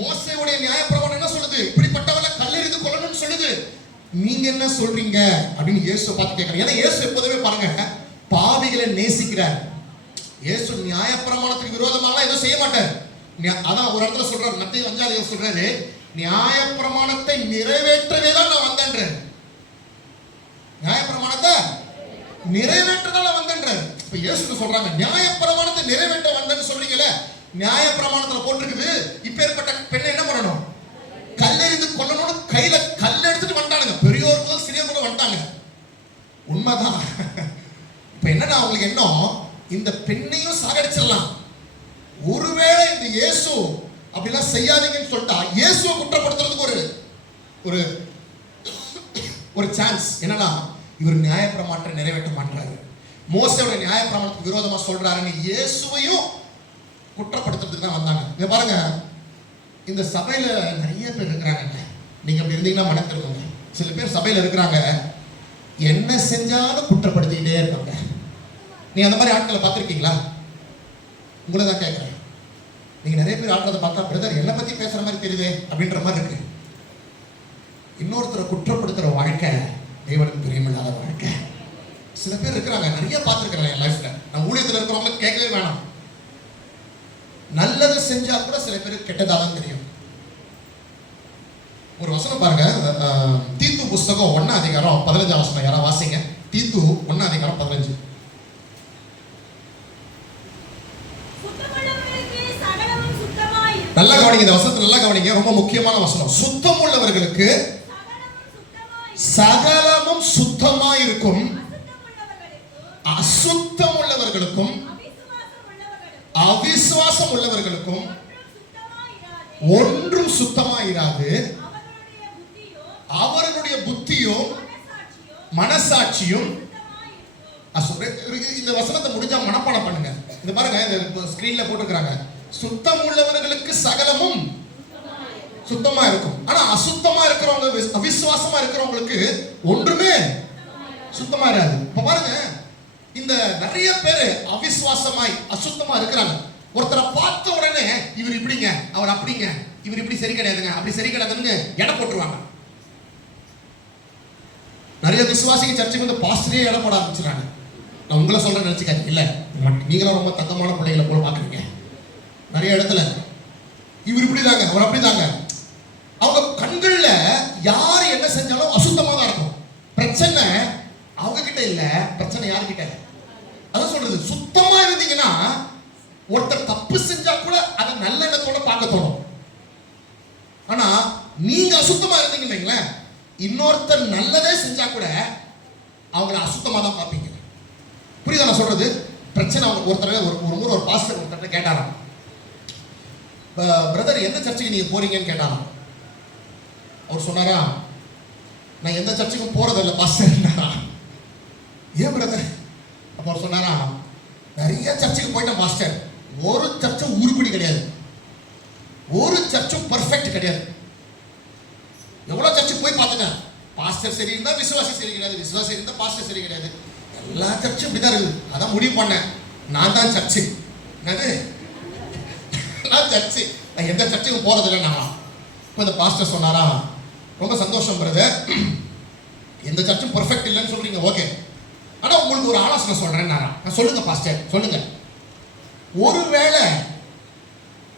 மோசேயுடைய நியாயப்பிரமாணம் என்ன சொல்லுது, இப்படிப்பட்டவளை கல்லெறிந்து கொள்ளணும்னு சொல்லுது, நீங்க என்ன சொல்றீங்க அப்படின்னு இயேசுவை பார்த்து கேட்கறாங்க. ஏன்னா இயேசு எப்போதுமே பாருங்க பாவிகளை நேசிக்கிறார். இயேசு நியாயப்பிரமாணத்துக்கு விரோதமாக எதுவும் செய்ய மாட்டார். அதான் ஒரு இடத்துல சொல்றாரு, மத்தேயு 5ஆம் அதிகாரம் சொல்றாரு, நியாயப்பிரமாணத்தை நிறைவேற்றவே தான் நான் வந்தேன். நியாயப்பிரமாணத்தை நிறைவேற்றதான் வந்தேன். இப்ப இயேசு சொல்றாங்க, நியாயப்பிரமாணத்தை நிறைவேற்ற வந்தேன்னு சொல்றீங்கல்ல, நியாயப்பிரமாணத்துல போட்டிருக்குது இப்பேற்பட்ட பெண்ணை என்ன பண்ணணும், கல்லெறிந்து கொல்லணும்னு கையில கல் எடுத்துட்டு வந்துட்டாங்க. பெரியோர்களும் சிறியவர்களும் வந்துட்டாங்க. உண்மைதான். இப்ப என்னன்னா அவங்களுக்கு என்ன, இந்த பெண்ணையும் சாகடிச்சிடலாம். ஒருவேளை இந்த இயேசு அப்படிலாம் செய்யாதீங்கன்னு சொல்லிட்டா இயேசுவை குற்றப்படுத்துறதுக்கு ஒரு ஒரு சான்ஸ். என்னன்னா இவர் நியாயப்பிரமாணத்தை நிறைவேற்ற மாட்டாரு, மோசேயோட நியாயப்பிரமாணத்துக்கு விரோதமா சொல்றாருன்னு இயேசுவையும் குற்றப்படுத்துறதுக்கு தான் வந்தாங்க. இங்க பாருங்க, இந்த சபையில நிறைய பேர் இருக்கிறாங்க. நீங்க அப்படி இருந்தீங்கன்னா மனம் திரும்புங்க. சில பேர் சபையில இருக்கிறாங்க, என்ன செஞ்சாலும் குற்றப்படுத்திக்கிட்டே இருக்காங்க. நீங்க அந்த மாதிரி ஆட்களை பார்த்திருக்கீங்களா? உங்களை தான் கேட்கிறேன். நீங்க நிறைய பேர் ஆட்களை பார்த்தா, பிரதர் என்னை பத்தி பேசுற மாதிரி தெரியுது அப்படின்ற மாதிரி இருக்கு. இன்னொருத்தரை குற்றப்படுத்துற வாழ்க்கை தேவனுக்கு பிரியமில்லாத வாழ்க்கை. சில பேர் இருக்கிறாங்க, நிறைய பார்த்துருக்கிறேன் என் லைஃப்ல. நான் ஊழியத்தில் இருக்கிறவங்க கேட்கவே வேணாம், நல்லது செஞ்சா கூட சில பேருக்கு கெட்டதாதான் தெரியும். ஒரு வசனம் பாருங்க, தீத்து புஸ்தகம் 1ஆம் அதிகாரம் 15ஆம் வசனம். யாரா வாசிங்க, தீத்து 1ஆம் அதிகாரம் 15. நல்லா கவனிங்க, இந்த வசனத்தை நல்லா கவனிங்க, ரொம்ப முக்கியமான வசனம். சுத்தம் உள்ளவர்களுக்கு சகலமும் சுத்தமாய் இருக்கும், அசுத்தம் உள்ளவர்களுக்கும் அவிசுவாசம் உள்ளவர்களுக்கும் ஒன்றும் சுத்தமாயிராது. அவர்களுடைய புத்தியும் மனசாட்சியும். இந்த வசனத்தை முடிஞ்சா மனப்பாடம் பண்ணுங்க. இது பாருங்க, இந்த ஸ்கிரீன்ல போட்டுக்கிறாங்க, சுத்தம் உள்ளவர்களுக்கு சகலமும் சுத்தமா இருக்கும், ஆனா அசுத்தமா இருக்கிறவங்க, அவிசுவாசமா இருக்கிறவங்களுக்கு ஒன்றுமே சுத்தமா இராது. இப்ப பாருங்க, இந்த நிறைய பேரு அவிசுவாசமாய் அசுத்தமா இருக்கிறாங்க. ஒருத்தரை பார்த்த உடனே இவர் இப்படிங்க, அவர் அப்படிங்க, இவர் இப்படி சரி கிடையாதுங்க, அப்படி சரி கிடையாதுன்னு எடை போட்டுருவாங்க. நிறைய விசுவாசிங்க சர்ச்சுக்கு வந்து பாஸ்டரே எடை போட ஆரம்பிச்சுறாங்க. நான் உங்களை சொல்றேன் நினைச்சுக்காதீங்க, இல்ல நீங்களும் ரொம்ப தங்கமான பிள்ளைகளை போல பாக்குறீங்க. நிறைய இடத்துல இவர் இப்படிதாங்க, அவர் அப்படிதாங்க. அவங்க கண்கள்ல யார் என்ன செஞ்சாலும் அசுத்தமா தான் இருக்கும். பிரச்சனை அவங்க கிட்ட இல்ல, பிரச்சனை யாருக்கிட்ட. அதான் சொல்றது, சுத்தமா இருந்தீங்கன்னா ஒருத்தர் தப்பு செஞ்சா கூட அதை நல்ல எண்ணத்தோட பார்க்க தோணும். ஆனா நீங்க அசுத்தமா இருந்தீங்கன்னு இன்னொருத்தர் நல்லதே செஞ்சா கூட அவங்கள அசுத்தமா தான் பார்ப்பீங்க. புரியுதா நான் சொல்றது? பிரச்சனை அவங்க ஒருத்தர் ஒரு முறை ஒரு பாஸ்டர் ஒருத்தர் கேட்டாராம், பிரதர் எந்த சர்ச்சுக்கு நீங்க போறீங்கன்னு கேட்டாராம். அவர் சொன்னாரா, நான் எந்த சர்ச்சுக்கும் போறதில்லை பாஸ்டர். ஏன் பிரதர்? அப்ப அவர் சொன்னார், நிறைய சர்ச்சுக்கு போயிட்டேன் மாஸ்டர், ஒரு சர்ச்சும் உருப்படி கிடையாது, ஒரு சர்ச்சும் பர்ஃபெக்ட் கிடையாது. எவ்வளவு சர்ச்சுக்கு போய் பார்த்துட்டேன், பாஸ்டர் சரி இருந்தா விசுவாசி சரி கிடையாது, விசுவாசி இருந்தா பாஸ்டர் சரி கிடையாது, எல்லா சர்ச்சும் இப்படிதான் இருக்குது. அதான் முடிவு பண்ணேன், நான் தான் சர்ச்சு. என்னது நான் சர்ச்சு, நான் எந்த சர்ச்சுக்கு போறதில்லை. நான் இப்போ இந்த பாஸ்டர் சொன்னாரா, ரொம்ப சந்தோஷம் பிரதர், எந்த சர்ச்சும் பர்ஃபெக்ட் இல்லைன்னு சொல்றீங்க, ஓகே, ஆனா உங்களுக்கு ஒரு ஆலோசனை சொல்றேன். நான் சொல்லுங்க பாஸ்டர் சொல்லுங்க. ஒருவேளை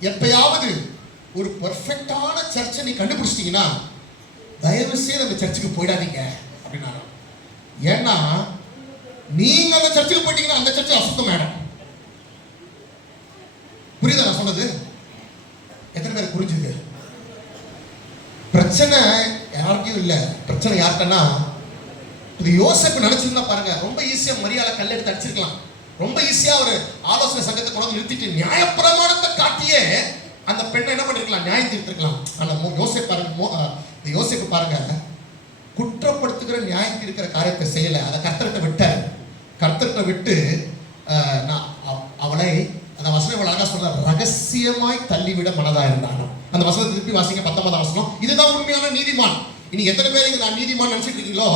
எப்பயாவது ஒரு பர்ஃபெக்டான சர்ச்சை நீ கண்டுபிடிச்சிட்டீங்கன்னா தயவு செய்து அந்த சர்ச்சுக்கு போயிடாதீங்க அப்படின்னா. ஏன்னா நீங்க அந்த சர்ச்சுக்கு போயிட்டீங்கன்னா அந்த சர்ச்சை அசுத்தம் ஆயிடும். புரியுதா நான் சொன்னது? எத்தனை பேர் புரிஞ்சுது? பிரச்சனை யாருக்கும் இல்லை, பிரச்சனை யாருக்குன்னா, இது யோசேப்பு நினைச்சிருந்தா பாருங்க, ரொம்ப ஈஸியா மரியாதை கல் எடுத்து அடிச்சிருக்கலாம். ரொம்ப ஈஸியா ஒரு ஆலோசனை சங்கத்தை கொண்டு நிறுத்திட்டு நியாயப்பிரமாணத்தை காட்டியே அந்த பெண்ணை என்ன பண்ணிருக்கலாம், நியாயம் தீர்த்திருக்கலாம். ஆனா யோசேப்பு பாருங்க, இந்த யோசேப்பு பாருங்க, குற்றப்படுத்துகிற நியாயம் தீர்க்கிற காரியத்தை செய்யல, அதை கர்த்தர்கிட்ட விட்டார். கர்த்தர்கிட்ட விட்டு அவளை, அந்த வசனம் அழகா சொல்ற, ரகசியமாய் தள்ளிவிட மனதா இருந்தானோ. அந்த வசனத்தை திருப்பி வாசிங்க, 19ஆம் வசனம். இதுதான் உண்மையான நீதிமான். இன்னைக்கு எத்தனை பேர் இங்க நான் நீதிமான் நினைச்சிட்டு இருக்கீங்களோ,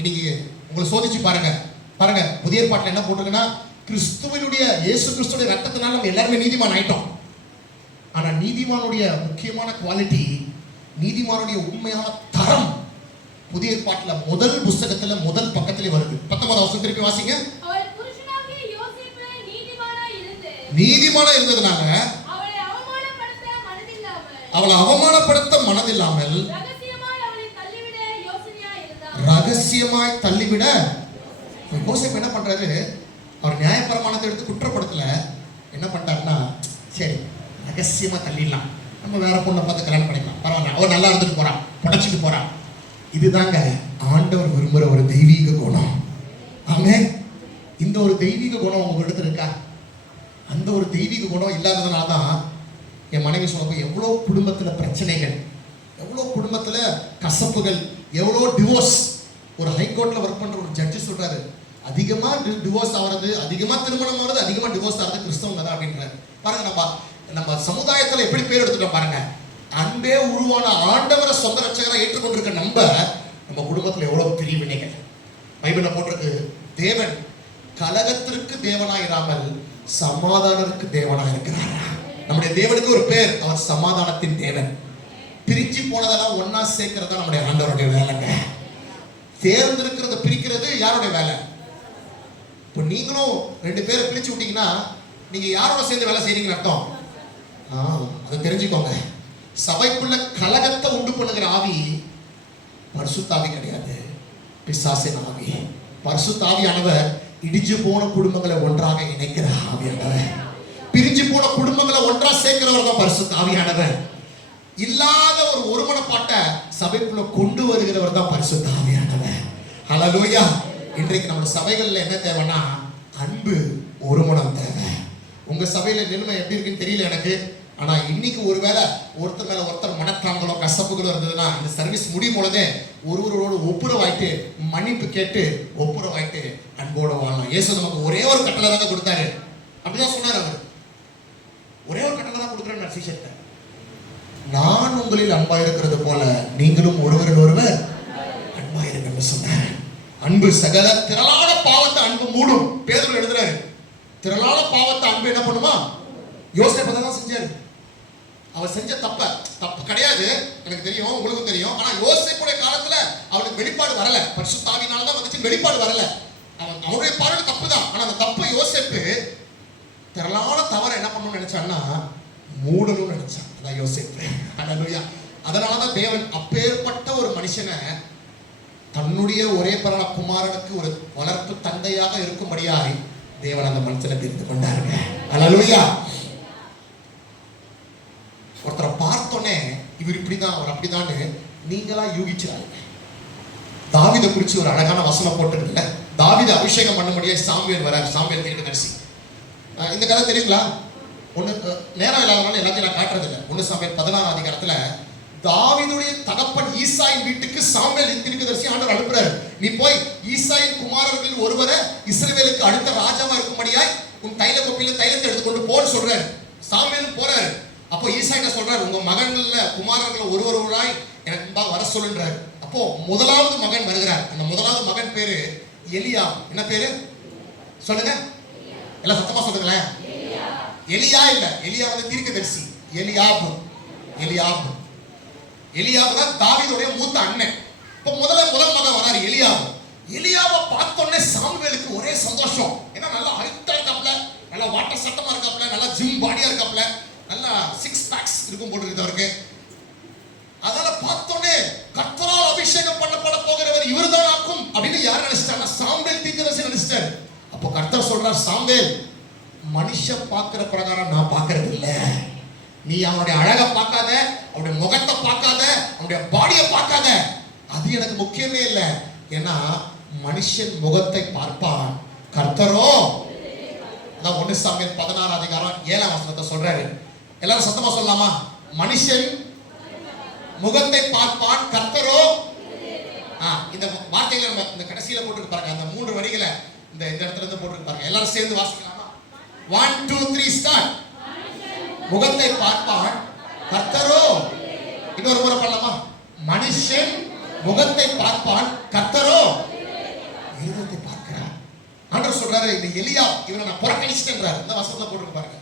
இன்னைக்கு உங்களை சோதிச்சு பாருங்க. பாருங்க, புதிய ஏற்பாட்டில் என்ன போட்டிருக்குன்னா, கிறிஸ்துவனுடைய இயேசு கிறிஸ்துடைய ரத்தத்தினால நம்ம எல்லாருமே நீதிமான் ஆயிட்டோம். ஆனா நீதிமானுடைய முக்கியமான குவாலிட்டி, நீதிமானுடைய உண்மையான தரம் புதிய ஏற்பாட்டில் முதல் புத்தகத்துல முதல் பக்கத்திலே வருது. 19ஆம் வசனம் திருப்பி வாசிங்க. நீதிமானா இருந்ததுனால அவளை அவமானப்படுத்த மனதில்லாமல் ரகசியமாய் தள்ளிவிட யோசேப்பு என்ன பண்றாரு, அவர் நியாயப்பிரமாணத்தை எடுத்து குற்றப்படுத்தல, என்ன பண்றாருன்னா, சரி ரகசியமா தள்ளிடலாம், நம்ம வேற பொண்ணை பார்த்து கல்யாணம் பண்ணிக்கலாம், பரவாயில்ல, அவர் நல்லா இருந்துட்டு போறான், படைச்சிட்டு போறான். இதுதாங்க ஆண்டவர் விரும்புகிற ஒரு தெய்வீக குணம். ஆமென். இந்த ஒரு தெய்வீக குணம் உங்க இடத்துல இருக்கா? அந்த ஒரு தெய்வீக குணம் இல்லாததுனால தான் என் மனைவி சொன்னப்போ எவ்வளோ குடும்பத்தில் பிரச்சனைகள், எவ்வளோ குடும்பத்தில் கசப்புகள், எவ்வளோ டிவோர்ஸ். ஒரு ஹைகோர்ட்ல ஒர்க் பண்ற ஒரு ஜட்ஜி சொல்றாரு, அதிகமா டிவோர்ஸ் ஆகிறது, அதிகமா திருமணம் ஆகிறது, அதிகமா டிவோர்ஸ் ஆகிறது கிறிஸ்தவங்க தான் அப்படின்றாரு. பாருங்க, நம்ம சமுதாயத்துல எப்படி பேர் எடுத்துட்டோம் பாருங்க. அன்பே உருவான ஆண்டவரை சொந்த ரட்சகரை ஏற்றுக்கொண்டிருக்க நம்ம குடும்பத்துல எவ்வளவு பிரிவினைகள். பைபிள்ல போட்டிருக்கு, தேவன் கலகத்திற்கு தேவனாயிராமல் சமாதானத்திற்கு தேவனாய் இருக்கிறார். நம்முடைய தேவனுக்கு ஒரு பேர், அவர் சமாதானத்தின் தேவன். பிரிஞ்சு போனதெல்லாம் ஒன்னா சேர்க்கிறதா நம்முடைய ஆண்டவருடைய வேலைங்க. தேர்ந்தெடுக்கிறத பிரிக்கிறது யாருடைய வேலை? இப்போ நீங்களும் 2 பேரை பிரிச்சு விட்டீங்கன்னா நீங்க யாரோட சேர்ந்து வேலை செய்றீங்கன்னு அர்த்தம். அதை தெரிஞ்சுக்கோங்க. சபைக்குள்ள கலகத்தை உண்டு பண்ணுகிற ஆவி பரிசுத்தாவி கிடையாது, பிசாசின் ஆவி. பரிசுத்தாவியானவர் இடிஞ்சு போன குடும்பங்களை ஒன்றாக இணைக்கிற ஆவியானவர். பிரிஞ்சு போன குடும்பங்களை ஒன்றா சேர்க்கிறவர் தான் பரிசுத்தாவியானவர். இல்லாத ஒரு ஒருமனப்பாட்டை சபைக்குள்ள கொண்டு வருகிறவர் தான் பரிசுத்தாவியானவர். ஹல்லேலூயா. இன்றைக்கு நம்ம சபைகள்ல என்ன தேவைன்னா, அன்பு, ஒருமனம் தேவை. உங்க சபையில நிலைமை எப்படி இருக்குன்னு தெரியல எனக்கு. ஆனா இன்னைக்கு ஒருவேளை ஒருத்தர் மேல ஒருத்தர் மனத்தாங்களோ கசப்புகளோ இருந்ததுன்னா, இந்த சர்வீஸ் முடியும் பொழுதே ஒருவரோடு ஒப்புரவாயிட்டு மன்னிப்பு கேட்டு ஒப்புரவாயிட்டு அன்போட வாழலாம். இயேசு நமக்கு ஒரே ஒரு கட்டளை தான் கொடுத்தாரு. அப்படிதான் சொன்னார் அவர். ஒரே ஒரு கட்டளை தான் கொடுக்குறேன் சீஷத்தை, நான் உங்களில் அன்பா இருக்கிறது போல நீங்களும் ஒருவரில் ஒருவர் அன்பாயிருங்கன்னு சொன்னார். அன்பு சகல திரளான பாவத்தை அன்பு மூடும். பேதுரு எழுதுறாரு, திரளான பாவத்தை அன்பு என்ன பண்ணுமா? யோசேப்பு தான் செஞ்சாரு. அவர் செஞ்ச தப்பு கிடையாது, எனக்கு தெரியும், உங்களுக்கும் தெரியும். ஆனா யோசேப்புடைய காலத்துல அவனுக்கு வெளிப்பாடு வரல, பரிசுத்தாவினால தான் வந்துச்சு, வெளிப்பாடு வரல. அவனுடைய பார்வையில தப்பு தான். ஆனா அந்த தப்பை யோசேப்பு திரளான தவறை என்ன பண்ணணும்னு நினைச்சான்னா மூடணும்னு நினைச்சான். அதான் யோசேப்பு. ஹல்லேலூயா. அதனாலதான் தேவன் அப்பேற்பட்ட ஒரு மனுஷனை தன்னுடைய ஒரே பிறந்த குமாரனுக்கு ஒரு வளர்ப்பு தந்தையாக இருக்கும்படியாய் தேவன் அந்த மனுஷனை தெரிந்து கொண்டாருங்க. ஹல்லேலூயா. ஒருத்தரை பார்த்தோன்னே இவர் இப்படிதான் அவர் அப்படிதான்னு நீங்களா யூகிச்சாரு. தாவீதை குறிச்சு ஒரு அழகான வசனம் போட்டுருக்குல்ல, தாவீதை அபிஷேகம் பண்ண முடியாது சாமுவேல் வரார், சாமுவேல் தீர்க்கதரிசி. இந்த கதை தெரியுங்களா? ஒண்ணு நேரம் இல்லாதனால எல்லாத்தையும் நான் காட்டுறது இல்லை. 1 சாமுவேல் 16ஆம் அதிகாரத்துல தாவீதுடைய தகப்பன் ஈசாயின் வீட்டுக்கு சாமுவேல் தீர்க்கதரிசி ஆண்டவர் அனுப்புறாரு. நீ போய் ஈசாயின் குமாரர்களில் ஒருவரை இஸ்ரவேலுக்கு அடுத்த ராஜாவா இருக்கும்படியாய் உன் தைல கொப்பியில தைலத்தை எடுத்துக்கொண்டு போன்னு சொல்றாரு. சாமுவேலும் போறாரு. அப்போ ஈசா என்ன சொல்றாரு, உங்க மகன்ல குமாரர்கள் ஒருவராய் எனக்கு முன்பாக வர சொல்லுன்றாரு. அப்போ முதலாவது மகன் வருகிறார். அந்த முதலாவது மகன் பேரு எலியா. என்ன பேரு சொல்லுங்க, எல்லாம் சத்தமா சொல்லுங்களேன். எலியா இல்ல, எலியா வந்து தீர்க்கதரிசி. எலியாபு. எலியாபு எலியாபு தான் தாவீதுடைய மூத்த அண்ணன். இப்போ முதல் மகன் வராரு எலியாபு. எலியாவை பார்த்தோன்னே சாமுவேலுக்கு ஒரே சந்தோஷம். ஏன்னா நல்லா ஹைட்டா இருக்காப்ல, நல்லா வாட்டர் சட்டமா இருக்காப்ல, நல்லா ஜிம் பாடியா இருக்காப்ல, நல்லா 6 பேக்ஸ் இருக்கும் போட்டு இருக்கு அவருக்கு. அதனால பார்த்தோன்னே கர்த்தரால் அபிஷேகம் பண்ணப்பட போகிறவர் இவர்தான் ஆக்கும் அப்படின்னு யார் நினைச்சிட்டாங்க? சாமுவேல் தீர்க்கதரிசி நினைச்சிட்டாரு. அப்போ கர்த்தர் சொல்றார், சாமுவேல் மனுஷன் பார்க்கிற பிரகாரம் நான் பார்க்கறது இல்ல. நீ அவனுடைய அழகை பார்க்காத, அவனுடைய முகத்தை பார்க்காத, அவனுடைய பாடியை பார்க்காத, அது எனக்கு முக்கியமே இல்லை. ஏன்னா மனுஷன் முகத்தை பார்ப்பான், கர்த்தரோ. அதான் 1 சாமுவேல் 16 அதிகாரம் 7ஆம் வசனத்தை சொல்றாரு. எல்லாரும் சத்தமா சொல்லலாமா? மனுஷன் முகத்தை பார்ப்பான், கர்த்தரோ. இந்த வார்த்தைகளை நம்ம இந்த கடைசியில போட்டு பாருங்க. அந்த 3 வரிகளை இந்த இடத்துல இருந்து போட்டு பாருங்க. எல்லாரும் சேர்ந்து வாசிக்கலாமா? 1 2 3 ஸ்டார்ட். முகத்தை பார்ப்பான், கர்த்தரோ. இன்னொரு முறை பண்ணலாமா? மனுஷன் முகத்தை பார்ப்பான், கர்த்தரோ இருதயத்தை பார்க்கிறார். ஆண்டவர் சொல்றாரு, இந்த எலியா இவனை நான் புறக்கணிச்சிட்டேன்றார். இந்த வசனத்தை போட்டு பாருங்க.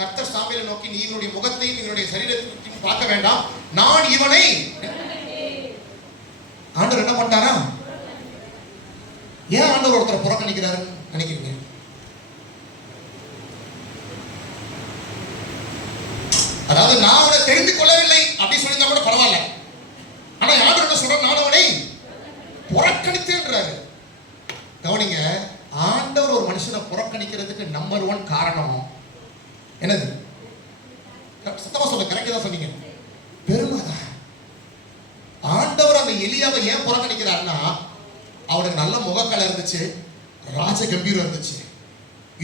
கர்த்தர் சாமுவேலை நோக்கி, நீ இவனுடைய முகத்தையும் இவனுடைய சரீரத்தையும் பார்க்க வேண்டாம், நான் இவனை. ஆண்டவர் என்ன பண்ணாரா? ஏன் ஆண்டவர் ஒருத்தரை புறக்கணிக்கிறாருன்னு நினைக்கிறீங்க? அதாவது நான் அவனை தெரிந்து கொள்ளவில்லை அப்படி சொல்லியிருந்தா கூட பரவாயில்ல. ஆனா ஆண்டவர் என்ன சொல்றாரு? நான் அவனை புறக்கணித்தேன்றாரு. கவனிங்க, ஆண்டவர் ஒரு மனுஷனை புறக்கணிக்கிறதுக்கு நம்பர் 1 காரணம் என்னது? சத்தமா சொல்ல, கரெக்டா தான் சொன்னீங்க. பெருமைதான். ஆண்டவர் அந்த எலியாவை ஏன் புறக்கணிக்கிறார்னா, அவனுக்கு நல்ல முகக்கலை இருந்துச்சு, ராஜ கம்பீரம் இருந்துச்சு,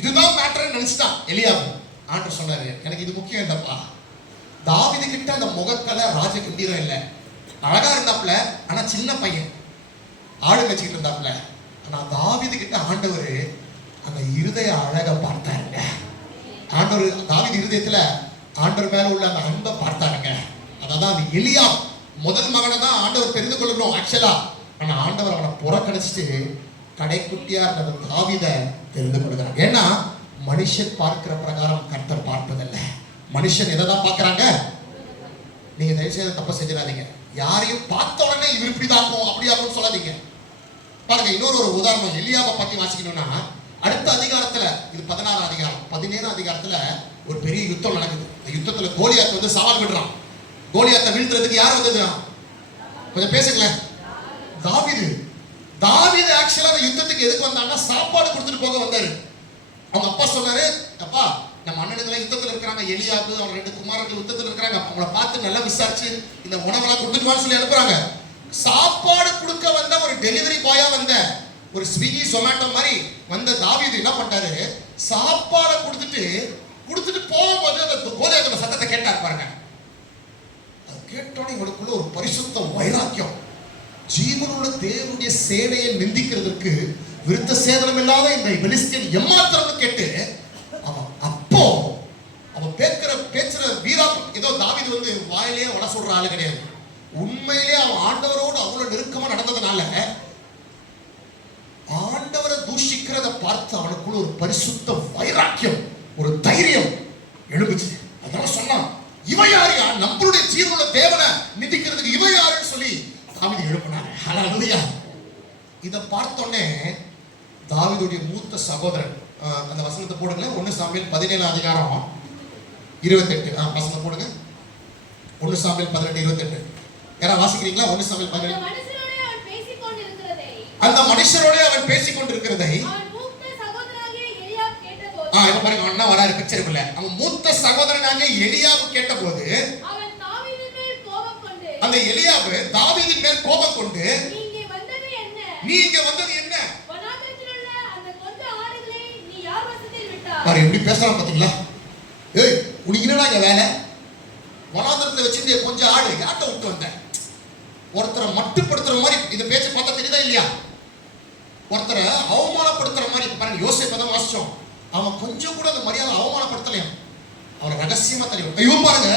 இதுதான் மேட்டர்னு நினைச்சிட்டான் எலியாவை. ஆண்டவர் சொன்னாரு, எனக்கு இது முக்கியம் இல்லப்பா. தாவீது கிட்ட அந்த முகக்கலை ராஜ கம்பீரம் இல்லை. அழகா இருந்தாப்ல, ஆனா சின்ன பையன், ஆடு வச்சுக்கிட்டு இருந்தாப்ல. ஆனா தாவீது கிட்ட ஆண்டவர் அந்த இருதய அழகை பார்த்தாருங்க. ஆண்டவர் தாவீது இருதயத்துல ஆண்டவர் மேல உள்ள அந்த அன்பை பார்த்தாருங்க. அதான் அந்த எலியா முதல் மகனை தான் ஆண்டவர் தெரிந்து கொள்ளணும் ஆக்சுவலா. ஆனா ஆண்டவர் அவனை புறக்கணிச்சுட்டு கடைக்குட்டியா இருந்த தாவீதை தெரிந்து கொள்கிறார். ஏன்னா மனுஷன் பார்க்கிற பிரகாரம் கர்த்தர் பார்ப்பதில்லை. மனுஷன் எதை தான் பார்க்கறாங்க? நீங்க தயவுசெய்து தப்ப செஞ்சிடாதீங்க. யாரையும் பார்த்த உடனே இவர் இப்படிதாக்கும் அப்படியாக்கும் சொல்லாதீங்க. பாருங்க, இன்னொரு உதாரணம் எலியாவை பத்தி வாசிக்கணும்னா, அடுத்த அதிகாரத்துல, இது 16 அதிகாரம், 17 அதிகாரத்துல ஒரு பெரிய யுத்தம் நடக்குது. இந்த யுத்தத்துல கோலியாத் வந்து சவால் விடுறான். கோலியாத்தை வீழ்த்துறதுக்கு யார் வந்தது? கொஞ்சம் பேசுங்களேன். தாவீது. தாவீது ஆக்சுவலா அந்த யுத்தத்துக்கு எதுக்கு வந்தாங்கன்னா, சாப்பாடு கொடுத்துட்டு போக வந்தாரு. அவங்க அப்பா சொன்னாரு, அப்பா நம்ம அண்ணனுக்கு யுத்தத்தில் இருக்கிறாங்க, எலியாபு அவங்க 2 குமாரர்கள் யுத்தத்தில் இருக்கிறாங்க, அவங்கள பார்த்து நல்லா விசாரிச்சு இந்த உணவெல்லாம் கொடுத்துட்டு சொல்லி அனுப்புறாங்க. சாப்பாடு கொடுக்க வந்த ஒரு டெலிவரி பாயா வந்த ஒரு ஸ்விக்கி ஜொமேட்டோ மாதிரி வந்த தாவீது என்ன பண்ணாரு? சாப்பாடை கொடுத்துட்டு போகும்போது அந்த கோலியாத்தோட சத்தத்தை கேட்டார் பாருங்க. அது கேட்டோன்னு இவனுக்குள்ள ஒரு பரிசுத்த வைராக்கியம். ஜீவனுள்ள தேவனுடைய சேனையை நிந்திக்கிறதுக்கு விருத்த சேதனம் இல்லாத இந்த பெலிஸ்தியன் எம்மாத்திரம் கேட்டு அவன் பேச்சுற வீராப்பு. ஏதோ தாவீது வந்து வாயிலேயே வட சொல்ற ஆளு கிடையாது. உண்மையிலே அவன் ஆண்டவரோடு அவ்வளவு நெருக்கமா நடந்ததுனால ஆண்டவரை தூஷிக்கிறத பார்த்து அவனுக்குள்ள ஒரு பரிசுத்த வைராக்கியம், ஒரு தைரியம் எழுப்புச்சு. அதனால சொன்னான், இவன் யாரையா நம்மளுடைய ஜீவனுள்ள தேவனை நிதிக்கிறதுக்கு இவன் யாருன்னு சொல்லி தாவீது எழுப்பினார். ஹல்லேலூயா. இதை பார்த்தோன்னே தாவீதுடைய மூத்த சகோதரன், அந்த வசனத்தை போடுங்களேன். 1 சாமுவேல் 17 அதிகாரம் 28 வசனம் போடுங்க. 1 சாமுவேல் 18:28 யாரா வாசிக்கிறீங்களா? 1 சாமுவேல் 18. அந்த மனுஷரோட அவன் பேசிக் கொண்டிருக்கிறதை இப்ப பாருங்க, அண்ணா வராரு பிக்சருக்குள்ள. அவன் மூத்த சகோதரனாகிய எலியாபு கேட்டபோது அந்த எலியாபு தாவீதின் மேல் கோபம் கொண்டு, நீ இங்க வந்தது என்ன? எப்படி பேசுறான் பாத்தீங்களா? ஏய், உனக்கு என்னடா இங்க வேலை? வனாந்தரத்துல வச்சிருந்த கொஞ்சம் ஆடு யார்ட்ட விட்டு வந்த? ஒருத்தரை மட்டுப்படுத்துற மாதிரி இந்த பேச்சை பார்த்தா தெரியுதா இல்லையா? ஒருத்தரை அவமானப்படுத்துற மாதிரி பாருங்க. யோசேப்பை தான் வாசிச்சோம். அவன் கொஞ்சம் கூட அந்த மரியாதை அவமானப்படுத்தலையாம். அவனை ரகசியமா தெரியும். ஐயோ பாருங்க,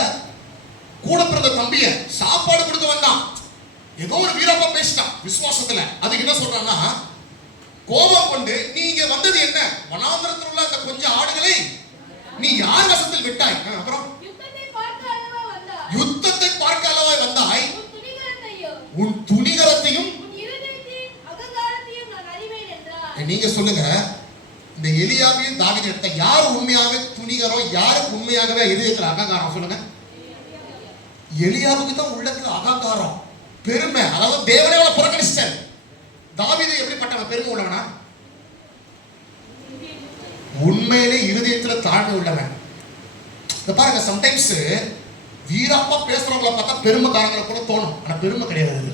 கூட பிறந்த தம்பிய சாப்பாடு கொடுத்து வந்தான். ஏதோ ஒரு வீரப்பா பேசிட்டான் விசுவாசத்துல. அதுக்கு என்ன சொல்றான்னா, கோபம் கொண்டு நீங்க வந்தது என்ன, வனாந்திரத்தில் உள்ள அந்த கொஞ்சம் ஆடுகளை நீ யார் வசத்தில் விட்டாய்? அப்புறம் யுத்தத்தை பார்க்க அளவாய் வந்தாய், உன் துணிகரத்தையும். நீங்க சொல்லுங்க, இந்த எலியாவையும் தாவீது எடுத்த யார் உண்மையாகவே துணிகரம், யாருக்கு உண்மையாகவே இதயத்துல அகங்காரம்? சொல்லுங்க. எலியாவுக்கு தான் உள்ளத்துல அகங்காரம், பெருமை. அதாவது தேவனே அவனை புறக்கணிச்சார். தாவீது எப்படிப்பட்டவன்? பெருமை உள்ளவனா? உண்மையிலே இருதயத்துல தாழ்மை உள்ளவன். இந்த பாருங்க, சம்டைம்ஸ் வீராப்பா பேசுறவங்களை பார்த்தா பெருமைக்காரங்களை கூட தோணும். ஆனா பெருமை கிடையாது.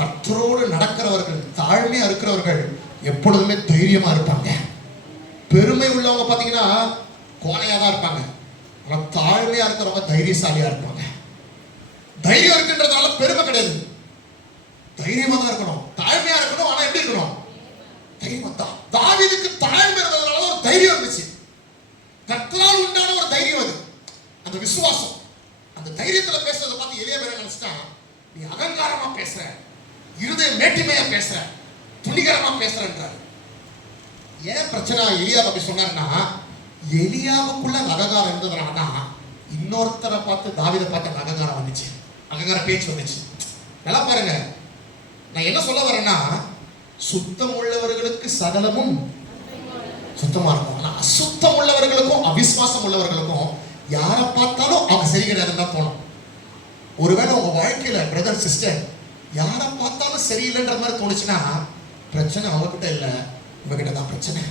கர்த்தரோடு நடக்கிறவர்கள், தாழ்மையா இருக்கிறவர்கள் எப்பொழுதுமே தைரியமா இருப்பாங்க. பெருமை உள்ளவங்க பாத்தீங்கன்னா கோணையா தான் இருப்பாங்க. ஆனா தாழ்மையா இருக்கிறவங்க தைரியசாலியா இருப்பாங்க. தைரியம் இருக்குன்றதால பெருமை கிடையாது. தைரியமா தான் இருக்கணும், தாழ்மையா இருக்கணும். ஆனா எப்படி இருக்கணும்? தைரியமா தான். தாவீதுக்கு தாழ்மை இருந்ததுனால ஒரு தைரியம் இருந்துச்சு. கர்த்தரால் உண்டான ஒரு தைரியம் அது, அந்த விசுவாசம். அந்த தைரியத்துல பேசுறதை பார்த்து எலியா பேர நினைச்சிட்டான், நீ அகங்காரமா பேசுற, இருதய மேட்டிமையா பேசுற, துணிகரமா பேசுறன்றாரு. ஏன் பிரச்சனை எலியா அப்படி சொன்னார்னா, எலியாவுக்குள்ள அகங்காரம் இருந்ததுனால தான் இன்னொருத்தரை பார்த்து தாவீதை பார்த்து அகங்காரம் வந்துச்சு, அகங்கார பேச்சு வந்துச்சு. நல்லா பாருங்க, நான் என்ன சொல்ல வரேன்னா, சுத்தம் உள்ளவர்களுக்கு சகலமும் சுத்தமா இருக்கும். ஆனா அசுத்தம் உள்ளவர்களுக்கும் அவிசுவாசம் உள்ளவர்களுக்கும் யாரை பார்த்தாலும் அவங்க சரி கிடையாதுன்னு தான் தோணும். ஒருவேளை உங்க வாழ்க்கையில பிரதர் சிஸ்டர் யாரை பார்த்தாலும் சரியில்லைன்ற மாதிரி தோணுச்சுன்னா, பிரச்சனை அவகிட்ட இல்லை, உங்ககிட்ட தான் பிரச்சனை.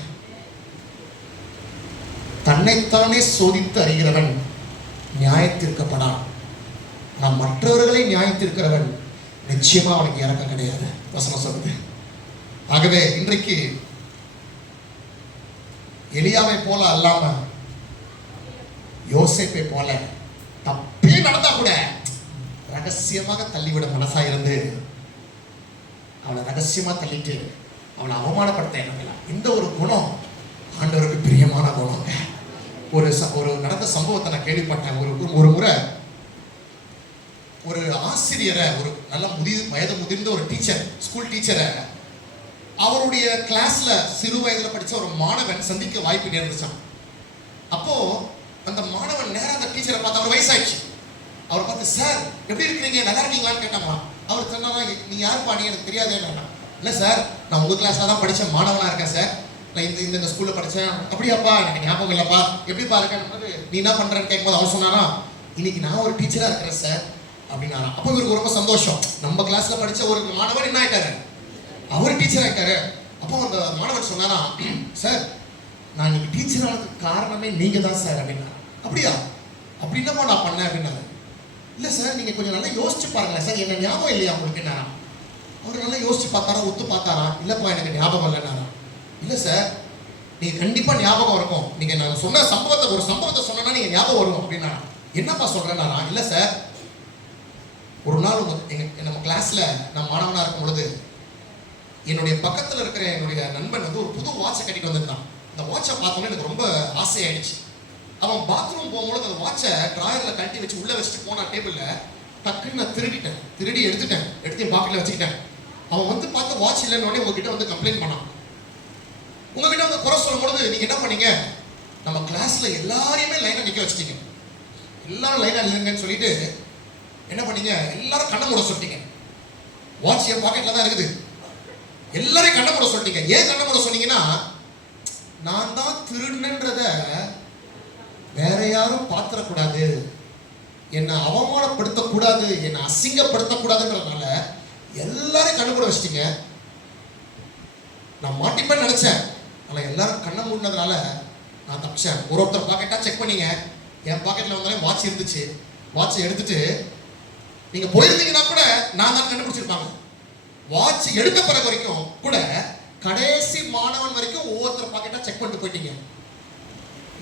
தன்னைத்தானே சோதித்து அறிகிறவன் நியாயத்திற்கப்படான். நாம் மற்றவர்களை நியாயத்திற்கிறவன் நிச்சயமா அவனுக்கு இறக்கம் கிடையாது, வசனம் சொல்லுது. ஆகவே இன்றைக்கு எலியாவை போல அல்லாம யோசேப்பை போல தப்பே நடந்தா கூட ரகசியமாக தள்ளிவிட மனசா இருந்து அவனை ரகசியமா தள்ளிட்டு அவனை அவமானப்படுத்த எண்ணமில்லை. இந்த ஒரு குணம் ஆண்டவருக்கு பிரியமான குணம். ஒரு நடந்த சம்பவத்தை நான் கேள்விப்பட்டேன். ஒரு முறை ஒரு ஆசிரியரை, ஒரு நல்ல வயது முதிர்ந்த ஒரு டீச்சர், ஸ்கூல் டீச்சரை அவருடைய கிளாஸ்ல சிறு வயதுல படிச்ச ஒரு மாணவன் சந்திக்க வாய்ப்பு நேர்ந்துச்சான். அப்போ அந்த மாணவன் நேரம் அந்த டீச்சரை பார்த்து, அவர் வயசாயிடுச்சு, அவரை பார்த்து, சார் எப்படி இருக்கிறீங்க, நல்லா இருக்கீங்களான்னு கேட்டாமா. அவர் சொன்னா, நீ யாருப்பா, நீ எனக்கு தெரியாதேன்னு. இல்லை சார், நான் உங்க கிளாஸ்ல தான் படிச்ச மாணவனா இருக்கேன் சார், நான் இந்த ஸ்கூல்ல படிச்சேன். அப்படியாப்பா, எனக்கு ஞாபகம் இல்லப்பா, எப்படிப்பா இருக்கேன்னு. நீ என்ன பண்றேன்னு கேட்கும்போது அவர் சொன்னானா, இன்னைக்கு நான் ஒரு டீச்சரா இருக்கிறேன் சார் அப்படின்னாராம். அப்போ இவருக்கு ரொம்ப சந்தோஷம். நம்ம கிளாஸ்ல படிச்ச ஒரு மாணவன் என்ன ஆயிட்டாரு, அவர் டீச்சர் ஆயிட்டாரு. அப்போ அந்த மாணவன் சொன்னானா, சார் நான் இன்னைக்கு டீச்சர் ஆனதுக்கு காரணமே நீங்க தான் சார் அப்படின்னா. அப்படியா, அப்படின்னமா நான் பண்ணேன் அப்படின்னாரு. இல்லை சார், நீங்க கொஞ்சம் நல்லா யோசிச்சு பாருங்களேன் சார், என்ன ஞாபகம் இல்லையா உங்களுக்கு என்னாரா. அவர் நல்லா யோசிச்சு பார்த்தாரா, ஒத்து பார்த்தாரா. இல்லப்பா எனக்கு ஞாபகம் இல்லைன்னாரா. இல்லை சார், நீங்க கண்டிப்பா ஞாபகம் இருக்கும், நீங்க நான் சொன்ன ஒரு சம்பவத்தை சொன்னா நீங்க ஞாபகம் வரும் அப்படின்னா. என்னப்பா சொல்றேன்னாரா. இல்லை சார், ஒரு நாள் நம்ம கிளாஸ்ல நான் மாணவனா இருக்கும் பொழுது என்னுடைய பக்கத்துல இருக்கிற என்னுடைய நண்பன் வந்து ஒரு புது வாட்சை கட்டிட்டு வந்திருந்தான். அந்த வாட்சை பார்த்தோன்னே எனக்கு ரொம்ப ஆசையாயிடுச்சு. அவன் பாத்ரூம் போகும்போது அந்த வாட்சை டிராயர்ல கட்டி வச்சு உள்ள வச்சுட்டு போனா டேபிள்ல, டக்குன்னு நான் திருடி எடுத்து என் பாக்கெட்ல வச்சுக்கிட்டேன். அவன் வந்து பார்த்து வாட்ச் இல்லைன்னு உங்ககிட்ட வந்து கம்ப்ளைண்ட் பண்ணான். உங்ககிட்ட வந்து குறை சொல்லும் பொழுது நீங்க என்ன பண்ணீங்க, நம்ம கிளாஸ்ல எல்லாரையுமே லைனா நிக்க வச்சிட்டீங்க, எல்லாரும் லைனா இல்லைங்கன்னு சொல்லிட்டு என்ன பண்ணீங்க, எல்லாரும் கண்ணை மூட சொல்லிட்டீங்க. வாட்ச் என் பாக்கெட்ல தான் இருக்குது, எல்லாரையும் கண்ணை மூட சொல்லிட்டீங்க. ஏன் கண்ணை மூட சொன்னீங்கன்னா, நான் தான் திருடுன்றத வேற யாரும் பாத்திரக்கூடாது, என்னை அவமானப்படுத்தக்கூடாது, என்னை அசிங்கப்படுத்தக்கூடாதுன்றதுனால எல்லாரும் கண்ணு மூட வச்சிட்டீங்க. நான் மாட்டிப்பேன்னு நினைச்சேன், ஆனா எல்லாரும் கண்ணை மூடினதுனால நான் தப்பிச்சேன். ஒருத்தர் பாக்கெட்டா செக் பண்ணீங்க, என் பாக்கெட்ல வந்தாலே வாட்ச் இருந்துச்சு. வாட்சை எடுத்துட்டு நீங்க போயிருந்தீங்கன்னா கூட நான் தான் கண்டுபிடிச்சிருப்பாங்க. வாட்ச் எடுத்த பிறகு வரைக்கும் கூட கடைசி மாணவன் வரைக்கும் ஒவ்வொருத்தர் பாக்கெட்டா செக் பண்ணிட்டு போயிட்டீங்க.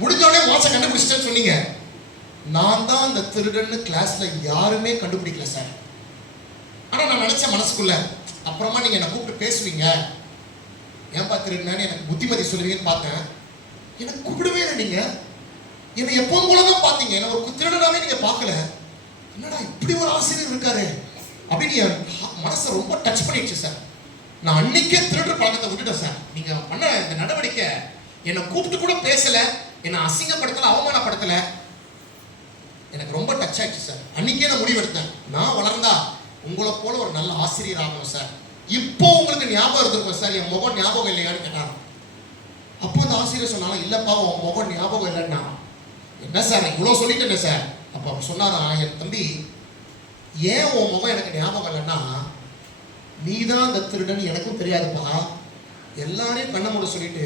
முடிஞ்சோடனே வாட்சை கண்டுபிடிச்சிட்டேன்னு சொன்னீங்க. நான் தான் அந்த திருடன்னு கிளாஸ்ல யாருமே கண்டுபிடிக்கல சார். ஆனா நான் நினைச்ச மனசுக்குள்ள, அப்புறமா நீங்க என்ன கூப்பிட்டு பேசுவீங்க, ஏன்பா திருடுனான்னு எனக்கு புத்திமதி சொல்லுவீங்கன்னு பார்த்தேன். எனக்கு கூப்பிடவே இல்லை நீங்க. என்னை எப்பவும் போலதான் பார்த்தீங்க. என்ன ஒரு திருடனாவே நீங்க பார்க்கல. என்னடா இப்படி ஒரு ஆசிரியர் இருக்காரு அப்படின்னு என் மனசை ரொம்ப டச் பண்ணிடுச்சு சார். நான் அன்னைக்கே திருடுற பழக்கத்தை விட்டுட்டேன் சார். நீங்க பண்ண இந்த நடவடிக்கை என்னை கூப்பிட்டு கூட பேசல, என்னை அசிங்கப்படுத்தல, அவமானப்படுத்தல, எனக்கு ரொம்ப டச் ஆயிடுச்சு சார். அன்னைக்கே நான் முடிவெடுத்தேன், நான் வளர்ந்தா உங்களை போல ஒரு நல்ல ஆசிரியர் ஆகணும் சார். இப்போ உங்களுக்கு ஞாபகம் இருந்திருக்கும் சார், என் முகம் ஞாபகம் இல்லையான்னு கேட்டார். அப்போ அந்த ஆசிரியர் சொன்னாலும் இல்லப்பா உன் முகம் ஞாபகம் இல்லைன்னா. என்ன சார் இவ்வளோ சொல்லிட்டேன் சார். அப்போ அவர் சொன்னாரா, என் தம்பி ஏன் உன் முகம் எனக்கு ஞாபகம் இல்லைன்னா, நீ தான் அந்த திருடன் எனக்கும் தெரியாதுப்பா. எல்லாரையும் கண்ணை மூட சொல்லிட்டு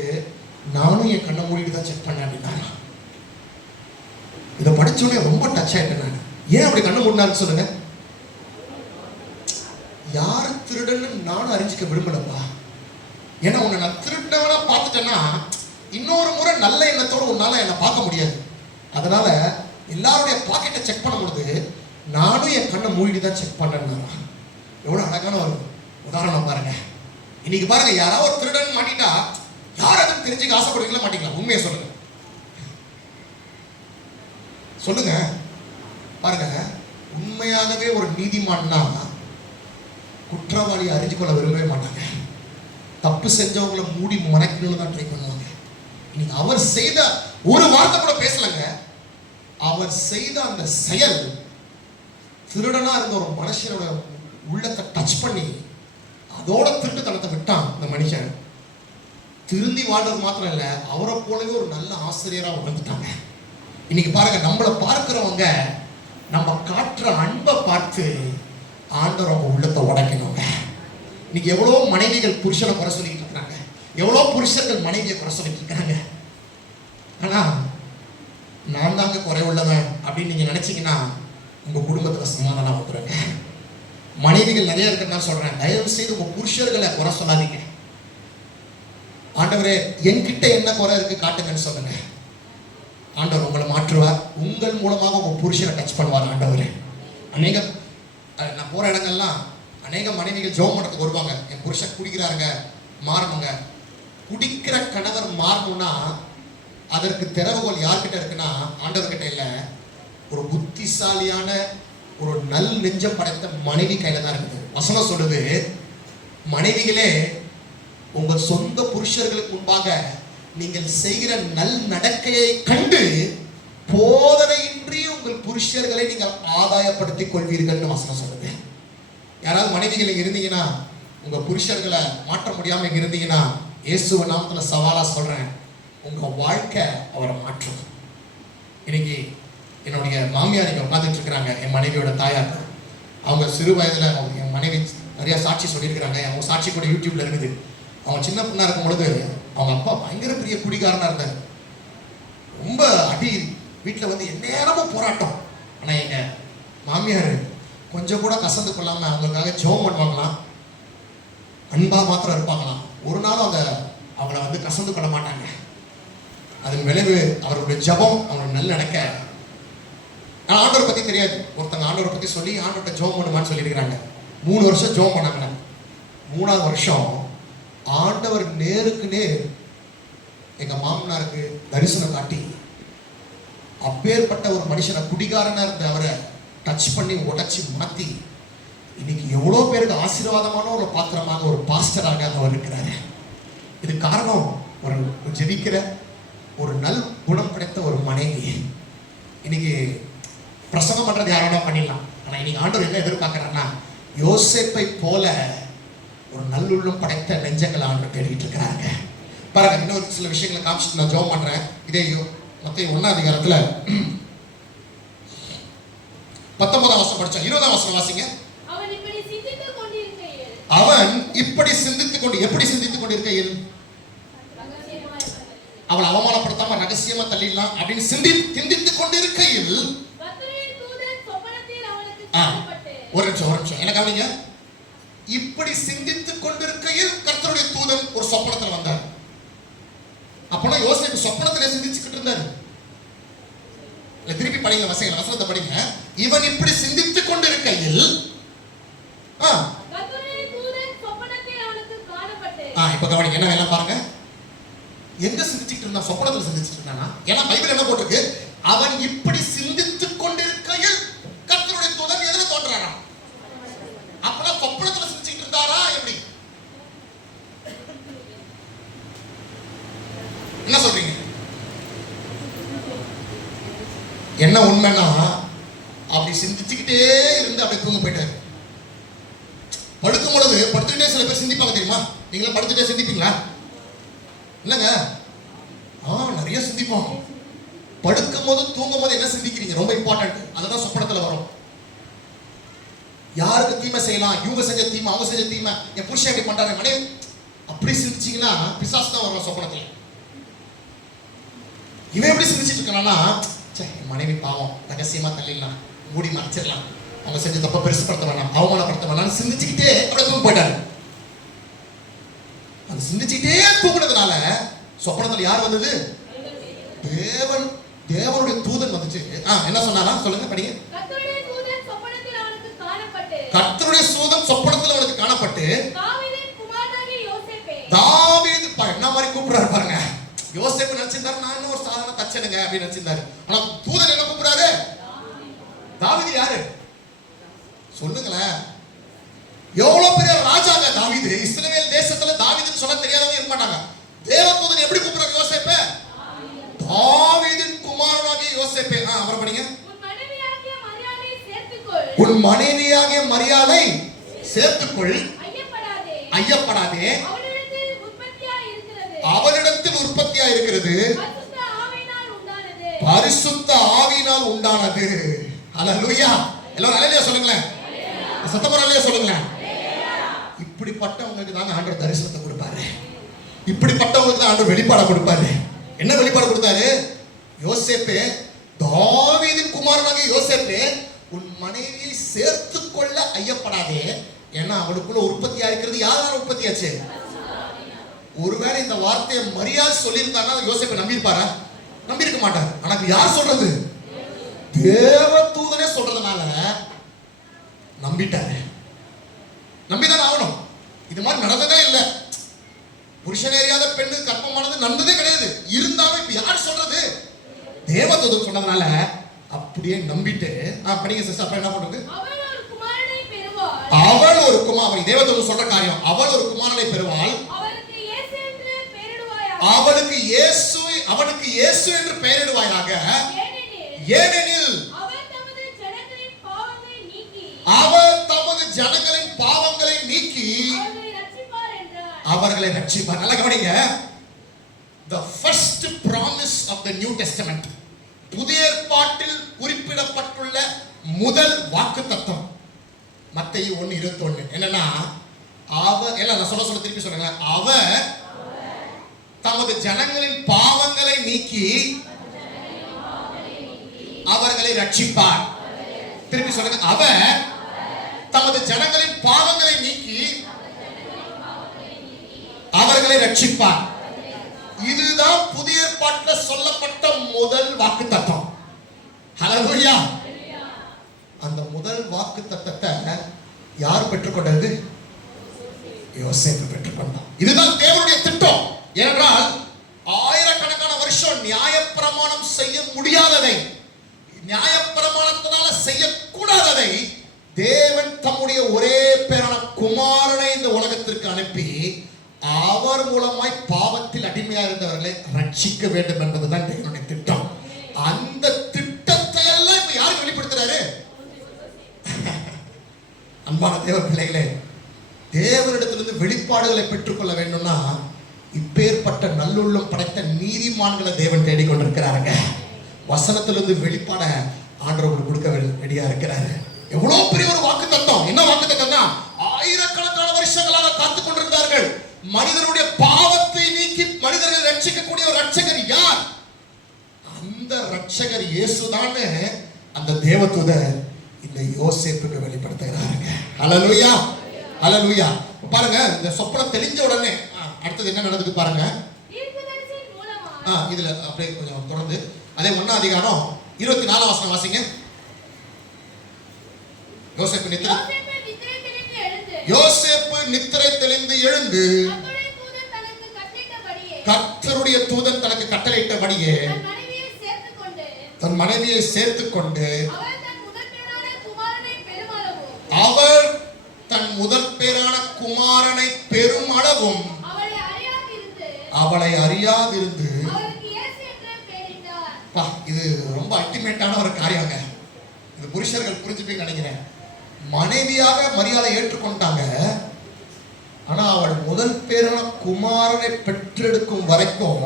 நானும் என் கண்ணை மூடிட்டு தான் செக் பண்ணேன் அப்படின்னாரா. இதை படிச்சோடனே ரொம்ப டச் ஆயிட்டேன் நான். ஏன் அப்படி கண்ணை மூடினாருன்னு சொல்லுங்க. யாரு திருடன்னு நானும் அறிஞ்சிக்க விரும்பலப்பா. ஏன்னா உன்னை நான் திருடவனா பார்த்துட்டேன்னா இன்னொரு முறை நல்ல எண்ணத்தோட உன்னால என்னை பார்க்க முடியாது. அதனால எல்லாருடைய பாக்கெட்டை செக் பண்ணும் பொழுது நானும் என் கண்ணை மூடிட்டு தான் செக் பண்ணேன்னா. எவ்வளவு அழகான ஒரு உதாரணம் பாருங்க. இன்னைக்கு பாருங்க, யாராவது ஒரு திருடன் மாட்டிட்டா யார் அதுன்னு தெரிஞ்சுக்க ஆசைப்படுவீங்களா மாட்டீங்களா? உண்மையை சொல்லுங்க சொல்லுங்க. பாருங்க, உண்மையாகவே ஒரு நீதிமான்னா குற்றவாளியை அறிஞ்சு கொள்ள விரும்பவே மாட்டாங்க. தப்பு செஞ்சவங்களை மூடி மறைக்கணும்னு தான் ட்ரை பண்ணுவாங்க. இன்னைக்கு அவர் செய்த ஒரு வார்த்தை கூட பேசலங்க. அவர் செய்த அந்த செயல் திருடனா இருந்த ஒரு மனுஷனோட உள்ளத்தை டச் பண்ணி அதோட திருட்டுத்தனத்தை விட்டான். அந்த மனுஷன் திருந்தி வாழ்றது மாத்திரம் இல்லை, அவரை போலவே ஒரு நல்ல ஆசிரியரா உணர்ந்துட்டாங்க. இன்னைக்கு பாருங்க, நம்மளை பார்க்கிறவங்க நம்ம காட்டுற அன்பை பார்த்து ஆண்டவர் அவங்க உள்ளத்தை உடைக்கணுங்க. இன்னைக்கு எவ்வளோ மனைவிகள் புருஷனை குறை சொல்லிட்டு இருக்காங்க, எவ்வளோ புருஷர்கள் மனைவியை குறை சொல்லிட்டு இருக்காங்க. ஆனா நான் தாங்க குறை உள்ளவன் அப்படின்னு நீங்க நினைச்சீங்கன்னா உங்க குடும்பத்துல சமாதானம் வந்துருங்க. மனைவிகள் நிறைய இருக்கிறதா சொல்றேன், தயவு செய்து உங்க புருஷர்களை குறை சொல்லாதீங்க. ஆண்டவரே என்கிட்ட என்ன குறை இருக்கு காட்டுங்கன்னு சொல்லுங்க. ஆண்டவர் உங்களை மாற்றுவார். உங்கள் மூலமாக உங்க புருஷனை டச் பண்ணுவார் ஆண்டவரே. அநேக நான் போற இடங்கள்லாம் அநேக மனைவிகள் ஜெபம் பண்ணுறதுக்கு வருவாங்க, என் புருஷன் குடிக்கிறாருங்க மாறணுங்க. குடிக்கிற கணவர் மாறணும்னா அதற்கு திறவுகோல் யார்கிட்ட இருக்குன்னா ஆண்டவர்கிட்ட இல்லை, ஒரு புத்திசாலியான ஒரு நல் நெஞ்சம் படைத்த மனைவி கையில தான் இருக்குது. வசனம் சொல்லுது, மனைவிகளே உங்கள் சொந்த புருஷர்களுக்கு முன்பாக நீங்கள் செய்கிற நல் நடக்கையை கண்டு போதனையின்றி உங்கள் புருஷர்களை நீங்கள் ஆதாயப்படுத்திக் கொள்வீர்கள்னு வசனம் சொல்லுது. யாராவது மனைவிகள் இருந்தீங்கன்னா, உங்க புருஷர்களை மாற்ற முடியாம இங்க இருந்தீங்கன்னா, இயேசுவ நாமத்துல சவாலா சொல்றேன், உங்க வாழ்க்கை அவரை மாற்றும். இன்னைக்கு என்னுடைய மாமியார் இங்க உட்காந்துட்டு இருக்கிறாங்க, என் மனைவியோட தாயார். அவங்க சிறு வயதுல என் மனைவி நிறைய சாட்சி சொல்லியிருக்கிறாங்க. அவங்க சாட்சி கூட யூடியூப்ல இருக்குது. அவங்க சின்ன பொண்ணா இருக்கும் பொழுது அவங்க அப்பா பயங்கர பெரிய குடிகாரனா இருந்தார். ரொம்ப அடி, வீட்டில் வந்து எந்நேரமும் போராட்டம். ஆனா எங்க மாமியார் கொஞ்சம் கூட கசந்து கொள்ளாம அவங்களுக்காக ஜெபம் பண்ணுவாங்களாம், அன்பா மாத்திரம் இருப்பாங்களாம். ஒரு நாளும் அவங்கள வந்து கசந்து கொள்ள மாட்டாங்க. அதன் விளைவு அவருடைய ஜெபம் அவங்களுக்கு நல்ல நடக்க. ஆண்டவரை பத்தி தெரியாது, ஒருத்தங்க ஆண்டவரை பத்தி சொல்லி ஆண்டவர்கிட்ட ஜெபம் பண்ணுமான்னு சொல்லியிருக்கிறாங்க. 3 வருஷம் ஜெபம் பண்ணாங்க. 3ஆவது வருஷம் ஆண்டவர் நேருக்கு நேர் எங்க மாமனாருக்கு தரிசனம் காட்டி, அப்பேற்பட்ட ஒரு மனுஷனை குடிகாரனா இருந்த அவரை டச் பண்ணி உடைச்சி மாத்தி இன்னைக்கு எவ்வளோ பேருக்கு ஆசீர்வாதமான ஒரு பாத்திரமாக ஒரு பாஸ்டராக அவர் இருக்கிறாரு. இது காரணம் ஒரு ஜெபிக்கிற ஒரு நல் குணம் படைத்த ஒரு மனைவி. இன்னைக்கு பிரசங்கம் பண்றது யாரோட பண்ணிடலாம். ஆனா இன்னைக்கு ஆண்டவர் என்ன எதிர்பார்க்கிறாருன்னா, யோசேப்பை போல ஒரு நல்லுள்ளம் படைத்த நெஞ்சங்களை ஆண்டவர் தேடிட்டு இருக்கிறாங்க. பாருங்க, இன்னொரு சில விஷயங்களை காமிச்சிட்டு நான் ஜெபம் பண்றேன். இதே மத்தேயு 1ஆம் அதிகாரத்துல 19ஆம் வசனம் படிச்சோம். 20ஆம் வசனம் வாசிங்க. அவன் இப்படி சிந்தித்துக் கொண்டு எப்படி சிந்தித்துக் கொண்டிருக்கையில் அவளை அவமானப்படுத்தாம ரகசியமா தள்ளிடலாம் அப்படின்னு சிந்தித்துக் கொண்டிருக்கையில் ஒரு நிமிஷம் என்ன கவனிங்க. இப்படி சிந்தித்துக் கொண்டிருக்கையில் கர்த்தருடைய தூதன் ஒரு சொப்பனத்தில் வந்தார். அப்பனா யோசேப்பு சொப்பனத்திலே சிந்திச்சுக்கிட்டு இருந்தாரு. திருப்பி படிங்க, வசனத்தை படிங்க. இவன் இப்படி சிந்தித்துக் கொண்டிருக்கையில் இப்ப கவனிங்க, என்ன வேலை பாருங்க. எங்க சிந்திச்சுட்டு இருந்தான்? சொப்பனத்துல சிந்திச்சுட்டு இருந்தானா? ஏன்னா பைபிள் என்ன போட்டிருக்கு? அவன் இப்படி சிந்தித்துக் கொண்டிருக்கையில் கர்த்தருடைய தூதன் எதிர தோன்றாராம். அப்பதான் சொப்பனத்துல சிந்திச்சுட்டு இருந்தாரா எப்படி? என்ன சொல்றீங்க? என்ன உண்மைன்னா அப்படி சிந்திச்சுக்கிட்டே இருந்து அப்படியே தூங்க போயிட்டாரு. படுக்கும் பொழுது படுத்துக்கிட்டே சில பேர் சிந்திப்பாங்க தெரியுமா? நீங்களும் படுத்துட்டே சிந்திப்பீங்களா? இல்லங்க, நிறைய சிந்திப்போம். படுக்கும் போது தூங்கும் போது என்ன சிந்திக்கிறீங்க? ரொம்ப இம்பார்ட்டன்ட். அதுதான் சொப்பனத்துல வரும். யாருக்கு தீமை செய்யலாம், இவங்க செஞ்ச தீமை, அவங்க செஞ்ச தீமை, என் புருஷன் எப்படி பண்றாங்க மனைவி, அப்படி சிந்திச்சீங்கன்னா பிசாசு தான் வரும் சொப்பனத்துல. இவன் எப்படி சிந்திச்சிட்டு இருக்கானா, மனைவி பாவம், ரகசியமா தள்ளிடலாம், மூடி மறைச்சிடலாம், அவங்க செஞ்ச தப்ப பெருசுப்படுத்த வேணாம், அவமானப்படுத்த வேணாம் சிந்திச்சுக்கிட்டே அப்படியே தூங்க போயிட்டாரு. அது சிந்திச்சுக்கிட்டே தூங்குனதுனால சொப்பனத்துல யார் வந்தது? தேவனுடைய தூதன் வந்துச்சு. என்ன சொன்னாரா? சொல்லுங்க, படிங்க. கர்த்தருடைய தூதன் சொப்பனத்தில் அவனுக்கு காணப்பட்டு தாவீது என்ன மாதிரி கூப்பிடுறாரு பாருங்க. யோசேப்பு நினைச்சிருந்தாரு நான் இன்னும் ஒரு சாதாரண தச்சனுங்க அப்படின்னு நினைச்சிருந்தாரு. ஆனா தூதன் என்ன கூப்பிடுறாரு? தாவீது யாரு சொல்லுங்களேன். எவ்வளவு பெரிய ராஜாங்க தாவீது. இஸ்ரவேல் தேசத்துல தாவீதுன்னு சொல்ல தெரியாதவங்க இருக்க மாட்டாங்க. தேவதூதன் எப்படி கூப்பிடுறாரு யோசேப்பை? தாவீதின் குமாரனாகிய யோசேப்பே. அப்புறம் படிங்க. உன் மனைவியாகிய மரியாதை சேர்த்துக்கொள், ஐயப்படாதே, அவனிடத்தில் உற்பத்தியா இருக்கிறது, பரிசுத்த ஆவியினால் உண்டானது. அல்லேலூயா. எல்லாரும் அல்லேலூயா சொல்லுங்களேன். சத்தமா அல்லேலூயா சொல்லுங்களேன். இப்படிப்பட்டவங்களுக்கு தான் ஆண்டவர் தரிசனத்தை கொடுப்பாரு. இப்படிப்பட்டவங்களுக்கு தான் ஆண்டவர் வெளிப்பாட கொடுப்பாரு. என்ன வெளிப்பாடு கொடுத்தாரு? யோசேப்பே, தாவீதின் குமாரனாகிய யோசேப்பே, உன் மனைவியை சேர்த்துக் கொள்ள ஐயப்படாதே, ஏன்னா அவளுக்குள்ள உற்பத்தியா இருக்கிறது யாரால உற்பத்தியாச்சு? ஒருவேளை இந்த வார்த்தையை மரியாள் சொல்லியிருந்தானா யோசேப்பை நம்பியிருப்பாரா? நம்பியிருக்க மாட்டார். ஆனா யார் சொல்றது? தேவ தூதனே சொல்றதுனால நம்பிட்டாரு. நம்பிதான் ஆகணும். இது மாதிரி நடந்ததே இல்லை. புருஷன் அறியாத பெண்ணு கர்ப்பமானது நடந்ததே கிடையாது. இருந்தாலும் இப்ப யார் சொல்றது? தேவதூதன் சொன்னதுனால அப்படியே நம்பிட்டு படிங்க சிஸ்டர். அப்புறம் என்ன பண்றது? அவள் ஒரு குமாரனை, தேவதூதன் சொல்ற காரியம், அவள் ஒரு குமாரனை பெறுவாள், அவனுக்கு இயேசு என்று பெயரிடுவாயாக, ஏனெனில் அவர் தமது ஜனங்களின் பாவங்களை நீக்கி அவர்களை ரட்சிப்பார். நல்லா கவனிங்க. The first promise of the New Testament, புதிய ஏற்பாட்டில் குறிப்பிடப்பட்டுள்ள முதல் வாக்குத்தத்தம் மத்தேயு 1:21. என்னன்னா, நான் சொல்ல திருப்பி சொல்லுங்க. அவர் தமது ஜனங்களின் பாவங்களை நீக்கி அவர்களை ரட்சிப்பார். திருப்பி சொல்லுங்க. அவர் தமது ஜனங்களின் பாவங்களை நீக்கி அவர்களை ரட்சிப்பார். இதுதான் புதிய ஏற்பாட்டில் சொல்லப்பட்ட முதல் வாக்குத்தத்தம். ஹல்லேலூயா. அந்த முதல் வாக்குத்தத்தத்தை யார் பெற்றுக்கொண்டது? யோசேப்பு பெற்றுக்கொண்டான். இதுதான் தேவனுடைய திட்டம். ஏனென்றால் ஆயிரக்கணக்கான வருஷம் நியாயப்பிரமாணம் செய்ய முடியாததை, நியாயப்பிரமாணத்தினால செய்யக்கூடாததை தேவன் தம்முடைய ஒரே பேரான குமாரனை இந்த உலகத்திற்கு அனுப்பி அவர் மூலமாய் பாவத்தில் அடிமையா இருந்தவர்களை ரட்சிக்க வேண்டும் என்பதுதான் தேவனுடைய திட்டம். அந்த திட்டத்தை எல்லாம் இப்ப யாருக்கு வெளிப்படுத்துறாரு? அன்பான தேவ பிள்ளைகளே, தேவனிடத்திலிருந்து வெளிப்பாடுகளை பெற்றுக்கொள்ள வேண்டும்னா இப்பேற்பட்ட நல்லுள்ளம் படைத்த நீதிமான்களை தேவன் தேடிக்கொண்டிருக்கிறாருங்க. வசனத்திலிருந்து வெளிப்பாட ஆண்டவர் கொடுக்க ரெடியா இருக்கிறாரு. எவ்வளவு பெரிய ஒரு வாக்கு தத்துவம். என்ன வாக்கு தத்துவம்னா, ஆயிரக்கணக்கான வருஷங்களாக காத்துக் கொண்டிருந்தார்கள். மனிதனுடைய பாவத்தை நீக்கி மனிதர்களை ரட்சிக்கக்கூடிய ஒரு ரட்சகர் யார்? அந்த ரட்சகர் இயேசுதான். அந்த தேவதூதர் இந்த யோசேப்புக்கு வெளிப்படுத்துகிறாருங்க. ஹல்லேலூயா, ஹல்லேலூயா. பாருங்க, இந்த சொப்பனம் தெளிஞ்ச உடனே அடுத்தது என்ன நடக்குது பாருங்க. இதுல அப்படியே கொஞ்சம் தொடர்ந்து அதே 1ஆம் அதிகாரம் 24ஆம் வசனம் வாசிங்க. யோசேப்பு நித்திரை தெளிந்து எழுந்து கர்த்தருடைய கர்த்தருடைய தூதன் தனக்கு கட்டளையிட்டபடியே தன் மனைவியை சேர்த்துக் கொண்டு அவர் தன் முதற் பேரான குமாரனை பெருமளவும் அவளை அறியாதிருந்து. இது ரொம்ப அல்டிமேட்டான ஒரு காரியங்க. இது புருஷர்கள் புரிஞ்சுப்பீங்க நினைக்கிறேன். மனைவியாக மரியாதை ஏற்றுக்கொண்டாங்க. ஆனா அவள் முதல் பேரான குமாரனை பெற்றெடுக்கும் வரைக்கும்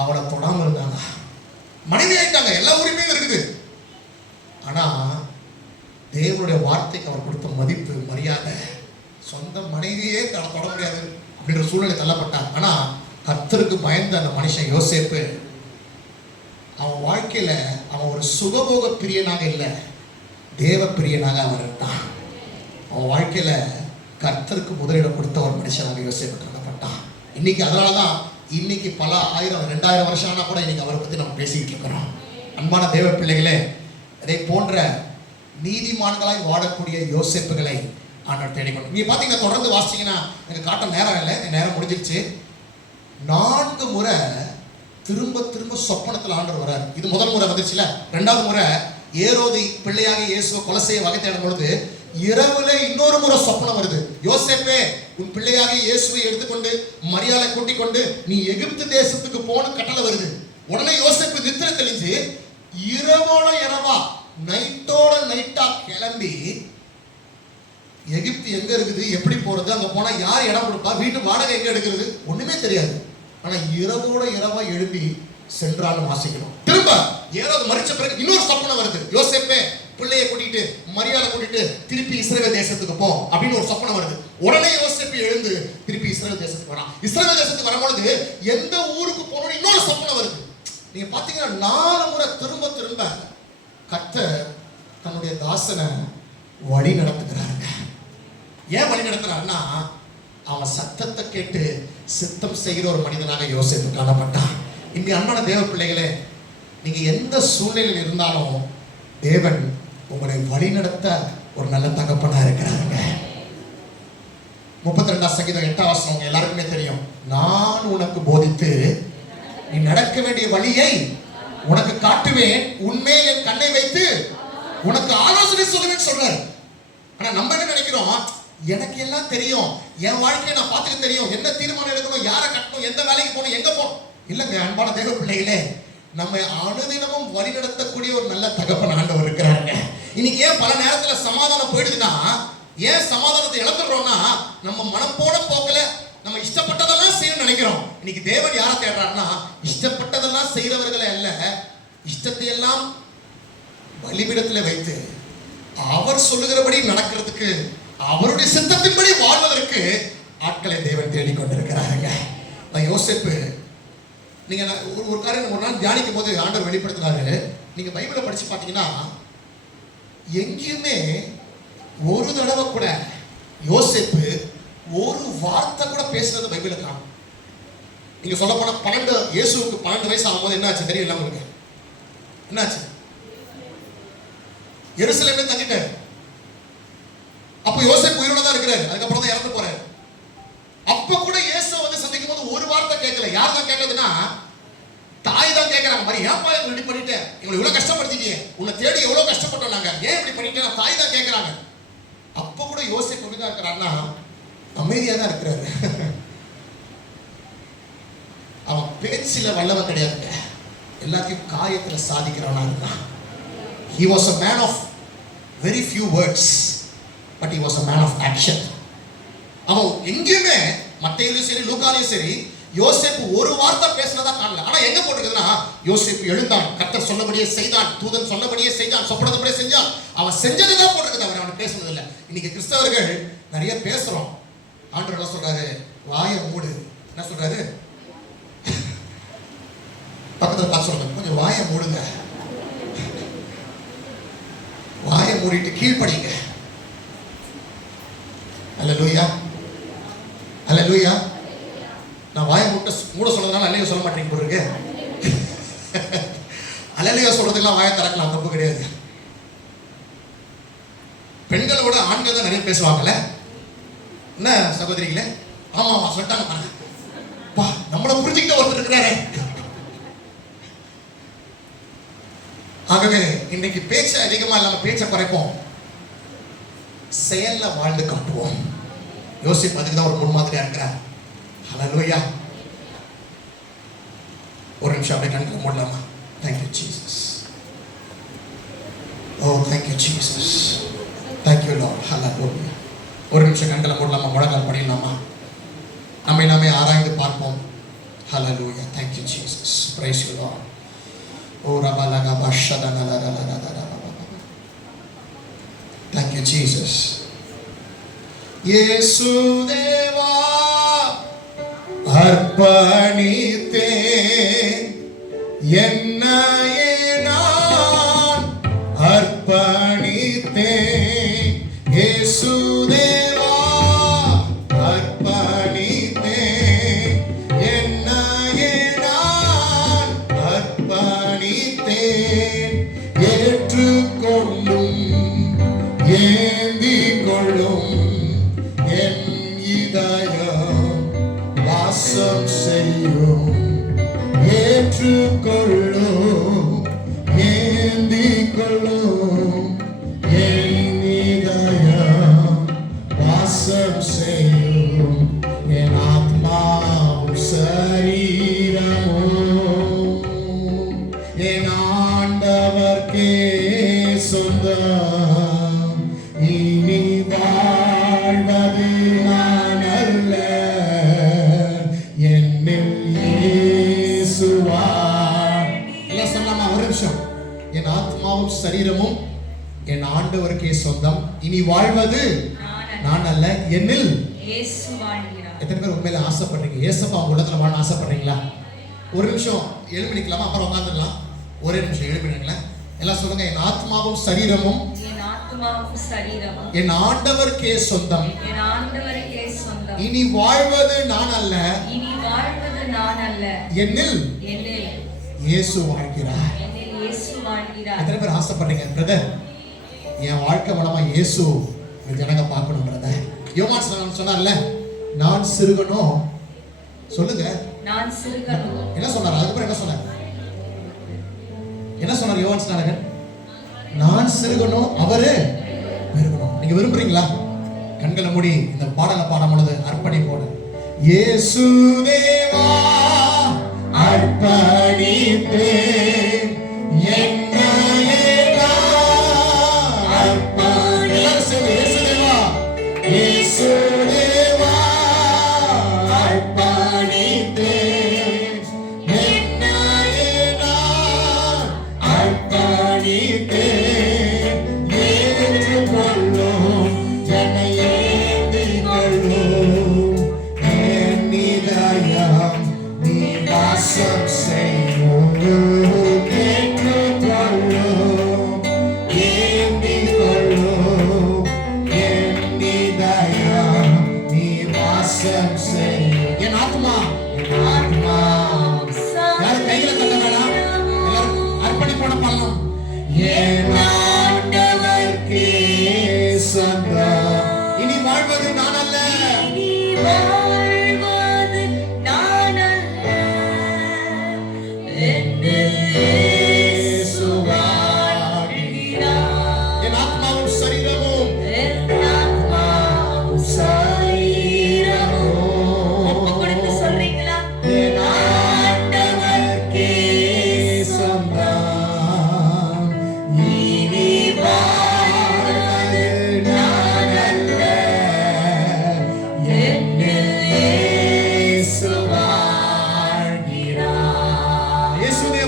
அவளை தொடாம இருந்தாங்க. மனைவி ஆயிட்டாங்க, எல்லா உரிமையும் இருக்குது. ஆனா தேவனுடைய வார்த்தைக்கு அவர் கொடுத்த மதிப்பு மரியாதை, சொந்த மனைவியே தொட முடியாது அப்படின்ற சூழ்நிலை தள்ளப்பட்டார். ஆனா கர்த்தருக்கு பயந்த அந்த மனுஷன் யோசேப்பு, அவன் வாழ்க்கையில அவன் ஒரு சுகபோக பிரியனாக இல்லை, தேவ பிரியனாக அவன் இருந்தான். அவன் வாழ்க்கையில கர்த்தருக்கு முதலிடம் கொடுத்த ஒரு மனுஷனாக யோசேப்பு கருதப்பட்டான். இன்னைக்கு அதனாலதான் இன்னைக்கு பல 1000 2000 வருஷம் ஆனா கூட இன்னைக்கு அவரை பத்தி நம்ம பேசிக்கிட்டு இருக்கிறோம். அன்பான தேவ பிள்ளைகளே, இதை போன்ற நீதிமான்களாய் வாழக்கூடிய யோசேப்புகளை ஆண்டவர் தேடிக்கொண்டு நீங்க பாத்தீங்கன்னா தொடர்ந்து வாசிச்சீங்கன்னா எனக்கு காட்ட நேரம் இல்லை, நேரம் முடிஞ்சிருச்சு. 4 முறை திரும்ப திரும்ப சொப்பனத்தில் ஆண்டவர் வர்றார். இது முதல் முறை வந்துச்சுல. 2வது முறை ஏரோது பிள்ளையாக இயேசுவை கொலை செய்ய வகை தேடும் பொழுது இரவுல இன்னொரு முறை சொப்பனம் வருது. யோசேப்பே, உன் பிள்ளையாக இயேசுவை எடுத்துக்கொண்டு மரியாதை கூட்டிக் கொண்டு நீ எகிப்து தேசத்துக்கு போன கட்டளை வருது. உடனே யோசேப்பு நித்திரை தெளிஞ்சு இரவோட இரவா நைட்டோட நைட்டா கிளம்பி எகிப்து எங்க இருக்குது, எப்படி போறது, அங்க போனா யார் இடம் கொடுப்பா, வீட்டு வாடகை எங்க எடுக்கிறது ஒண்ணுமே தெரியாது. ஆனா இரவோட இரவா எழுப்பி சென்றாலும் வாசிக்கணும். திரும்ப ஏதாவது மறிச்ச பிறகு இன்னொரு சொப்பனம் வருது. யோசேப்பே, பிள்ளையை கூட்டிட்டு மரியாதை கூட்டிட்டு திருப்பி இஸ்ரவேல் தேசத்துக்கு போ அப்படின்னு ஒரு சொப்பனம் வருது. உடனே யோசேப்பு எழுந்து திருப்பி இஸ்ரவேல் தேசத்துக்கு வரான். இஸ்ரவேல் தேசத்துக்கு வரும்பொழுது எந்த ஊருக்கு போகணும் இன்னொரு சொப்பனம் வருது. நீங்க பாத்தீங்கன்னா 4 முறை திரும்ப திரும்ப கர்த்தர் தன்னுடைய தாசனை வழி நடத்துகிறாருங்க. ஏன் வழி நடத்துறாருன்னா அவன் சத்தத்தை கேட்டு சித்தம் செய்கிற ஒரு மனிதனாக யோசேப்பு காணப்பட்டான். இங்க அன்பான தேவ பிள்ளைகளே, நீங்க எந்த சூழ்நிலையில் இருந்தாலும் தேவன் உங்களை வழிநடத்த ஒரு நல்ல தகப்பனா இருக்கிறாருங்க. 32 சங்கீதம் 8 வசனம் எல்லாருக்குமே தெரியும். நான் உனக்கு போதித்து நீ நடக்க வேண்டிய வழியை உனக்கு காட்டுவேன், உன்மேல் என் கண்ணை வைத்து உனக்கு ஆலோசனை சொல்லுவேன் சொல்றாரு. ஆனா நம்ம என்ன நினைக்கிறோம், எனக்கு எல்லாம் தெரியும், என் வாழ்க்கையை நான் பார்த்துக்க தெரியும், என்ன தீர்மானம் எடுக்கணும், யாரை கட்டணும், எந்த வேலைக்கு போகணும், எங்க போகணும். இல்லைங்க அன்பான தேவ பிள்ளைகளே, நம்ம அனுதினமும் வழி நடத்தக்கூடிய ஒரு நல்ல தகப்பன் ஆண்டவர் இருக்கிறாங்க. இன்னைக்கு ஏன் பல நேரத்துல சமாதானம் போயிடுதுன்னா, ஏன் சமாதானத்தை இழந்துடுறோம்னா நம்ம மனம் போன போக்கல நம்ம இஷ்டப்பட்டதெல்லாம் செய்யணும்னு நினைக்கிறோம். இன்னைக்கு தேவன் யாரை தேடுறாருன்னா இஷ்டப்பட்டதெல்லாம் செய்யறவர்களை அல்ல, இஷ்டத்தை எல்லாம் பலிபீடத்தில் வைத்து அவர் சொல்லுகிறபடி நடக்கிறதுக்கு, அவருடைய சித்தத்தின்படி வாழ்வதற்கு ஆட்களை தேவன் தேடிக்கொண்டிருக்கிறாருங்க. யோசேப்பு, நீங்க ஒரு காரியம் ஒரு நாள் தியானிக்கும் போது ஆண்டவர் வெளிப்படுத்தினாரு. நீங்க பைபிளை படிச்சு பார்த்தீங்கன்னா எங்கேயுமே ஒரு தடவை கூட யோசேப்பு ஒரு வார்த்தை கூட பேசுறது பைபிளை காணும். நீங்க சொல்ல போனா இயேசுவுக்கு 12 வயசு ஆகும்போது என்ன ஆச்சு தெரியல உங்களுக்கு? என்னாச்சு? எருசலேம்ல தங்கிட்டாரு. அப்ப யோசேப்பு உயிரோட தான் இருக்கிறாரு. அதுக்கப்புறம் தான் இறந்து போறாரு. அப்ப கூட இயேசு வந்து சந்திக்கும் போது ஒரு வார்த்தை கேட்கல. யார் தான் கேட்கறதுன்னா தாய் தான் கேட்கறாங்க. மாதிரி ஏன்ப்பா இப்படி பண்ணிட்டேன், இவ்வளவு இவ்வளவு கஷ்டப்படுத்திட்டீங்க, உன்னை தேடி எவ்வளவு கஷ்டப்பட்டோம் நாங்க, ஏன் இப்படி பண்ணிட்டேன், தாய் தான் கேட்கறாங்க. அப்ப கூட யோசேப்பு எப்படிதான் இருக்கிறாருன்னா அமைதியா தான் இருக்கிறாரு. அவன் பேச்சில வல்லவன் கிடையாதுங்க, எல்லாத்தையும் காயத்துல சாதிக்கிறவனா இருந்தான். He was a man of very few words, but he was a man of action. அவன் எங்கேயுமே மத்தேயுலயும் சரி லூக்காலையும் சரி யோசேப்பு ஒரு வார்த்தை பேசினதா காணல. ஆனா எங்க போட்டுருக்குதுன்னா யோசேப்பு எழுந்தான், கர்த்தர் சொன்னபடியே செய்தான், தூதன் சொன்னபடியே செய்தான், சொப்பனத்தபடியே செஞ்சான். அவன் செஞ்சதுதான் போட்டிருக்குது, அவன் பேசுனது இல்லை. இன்னைக்கு கிறிஸ்தவர்கள் நிறைய பேசுறோம். ஆண்டவர் என்ன சொல்றாரு? வாயை மூடு. என்ன சொல்றாரு? பக்கத்துல பார்த்து சொல்லுங்க, கொஞ்சம் வாயை மூடுங்க, வாயை மூடிட்டு கீழ்ப்படிங்க. அல்லேலூயா, அல்லேலூயா. நான் வாயை மூட சொல்றதுனால அல்லேலூயா சொல்ல மாட்டேங்க போட்டுருக்கு. அல்லேலூயா சொல்றதுக்கெல்லாம் வாயை திறக்கலாம், தப்பு கிடையாது. பெண்களை விட ஆண்கள் தான் நிறைய பேசுவாங்கல்ல, என்ன சகோதரிகளே? ஆமா சொல்லிட்டாங்க. நம்ம நம்மள புரிஞ்சுக்கிட்ட ஒருத்தர் இருக்கிறாரு. ஆகவே இன்னைக்கு பேச்ச அதிகமா இல்லாம பேச்ச குறைப்போம், செயல்ல வாழ்ந்து காட்டுவோம். யோசிப்பு அதுக்கு தான் ஒரு முன்மாதிரியா இருக்கிறார். ஹல்லேலூயா. ஒரு நிமிஷம் அப்படியே கண்களை மூடலாமா? Thank you Jesus. Oh thank you Jesus. Thank you Lord. Hallelujah. ஒரு நிமிஷம் கண்களை மூடலாமா? முழங்கால் படியலாமா? நம்மை நாமே ஆராய்ந்து பார்ப்போம். Hallelujah. Thank you Jesus. Praise you Lord. Oh rabalaga bashadana la la la la la. Thank you Jesus. இயேசு தேவா அர்ப்பணித்தேன் என்னையே நான் அர்ப்பணித்தேன். இயேசு தேவா அர்ப்பணித்தேன் என்னையே நான் அர்ப்பணித்தேன். ஏற்றுக்கொள்ளும் ஏந்திக் கொள்ளும் என் இதயம் வாசம் செய்யும். ஏற்றுக்கொள்ளும் ஏந்திக் கொள்ளும் என் இதயம் வாசம் செய்யும். என் ஆத்மாவும் சரீரமும் என் ஆண்டவர்க்கே சொந்தம். இனி வாழ்வது நான் அல்ல, என்னில் இயேசு வாழ். எல்லாம் சொல்லலாமா? ஒரு நிமிஷம். என் ஆத்மாவும் சரீரமும் என் ஆண்டவருக்கே சொந்தம். இனி வாழ்வது நான் அல்ல, என்னில் இயேசு வாழ்கிறார். எத்தனை பேர் உண்மையில ஆசைப்படுறீங்க இயேசுப்பா உங்க உள்ளத்துல வாழ ஆசைப்படுறீங்களா? ஒரு நிமிஷம் எழுப்பி நிக்கலாமா? அப்புறம் உட்காந்துடலாம். ஒரே நிமிஷம் எழுப்பி நிக்கலாம். எல்லாம் சொல்லுங்க. என் ஆத்மாவும் சரீரமும் என் ஆத்மாவும் சரீரமும் என் ஆண்டவருக்கே சொந்தம். என் ஆண்டவருக்கே சொந்தம். இனி வாழ்வது நான் அல்ல, இனி வாழ்வது நான் அல்ல, என்னில் என்னில் இயேசு வாழ்கிறார். என்னில் இயேசு வாழ்கிறார். எத்தனை பேர் ஆசைப்படுறீங்க பிரதர் என் வாழ்க்கை மூலமா இயேசு ஜனங்க பார்க்கணும் பிரதர்? யோவான் சொன்னார்ல, நான் சிறுகணும். சொல்லுங்க, நான் சிறுகணும். என்ன சொன்னார்? அதுக்கப்புறம் என்ன சொன்னார்? என்ன சொன்னார் யோவான் ஸ்நானகன்? நான் சிறுகணும், அவரு பெருகணும். நீங்க விரும்புறீங்களா? கண்களை மூடி இந்த பாடலை பாடும் பொழுது அர்ப்பணிப்போட இயேசு தேவா அர்ப்பணித்தேன் என்னையே நான் அர்ப்பணித்தேன். இயேசு தேவா இயேசு தேவா அர்ப்பணித்தேன் என்னையே நான் அர்ப்பணித்தேன். ஏற்றுக்கொள்ளும் என்னை ஏந்திக் கொள்ளும் என் இதயம் நீ வாசம் செய்யும். ஏற்றுக்கொள்ளும் ஏந்திக் கொள்ளும் என் இதயம் நீ வாசம் செய்யும். என் ஆத்மா யாரும் கையில தட்ட வேணாம், எல்லாரும் அர்ப்பணிப்போட பண்ணணும். என் ஆண்டவர்க்கே சொந்தம். இனி வாழ்வது நான் அல்ல, இனி வாழ்வது நான் அல்ல, என்னில் இயேசு வாழ்கிறார். என் ஆத்மாவும் சரீரமும் என் ஆத்மாவும் சரீரமும். ஒப்பு கொடுத்து சொல்றீங்களா? என் ஆண்டவர்க்கே சொந்தம். இனி வாழ்வது நான் அல்ல, என்னில் இயேசு வாழ்கிறார். இயேசுவே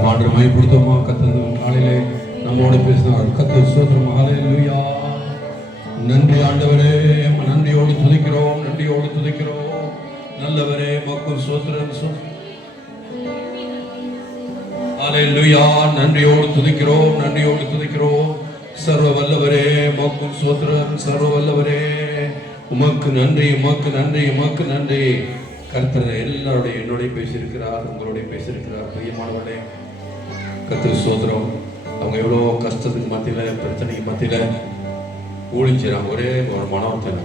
பாடுற மைப்படுத்தோமா கத்தது காலையிலே நம்மோடு பேசினார். கத்தர் ஸ்தோத்திரம். ஹல்லேலூயா. நன்றி ஆண்டவரே, நன்றியோடு துதிக்கிறோம், நன்றியோடு துதிக்கிறோம். நல்லவரே மக்கள் ஸ்தோத்திரம். ஹல்லேலூயா. நன்றியோடு துதிக்கிறோம், நன்றியோடு துதிக்கிறோம். சர்வ வல்லவரே மக்கள் ஸ்தோத்திரம். சர்வ வல்லவரே உமக்கு நன்றி, உமக்கு நன்றி, உமக்கு நன்றி. கர்த்தர் எல்லாருடைய என்னோட பேசியிருக்கிறார், உங்களுடைய பேசியிருக்கிறார். பிரியமானவர்களே கர்த்தர் ஸ்தோத்திரம். அவங்க எவ்வளோ கஷ்டத்துக்கு மத்தியில், பிரச்சனைக்கு மத்தியில் ஊழிஞ்சிறாங்க. ஒரே ஒரு மனோர்த்தனை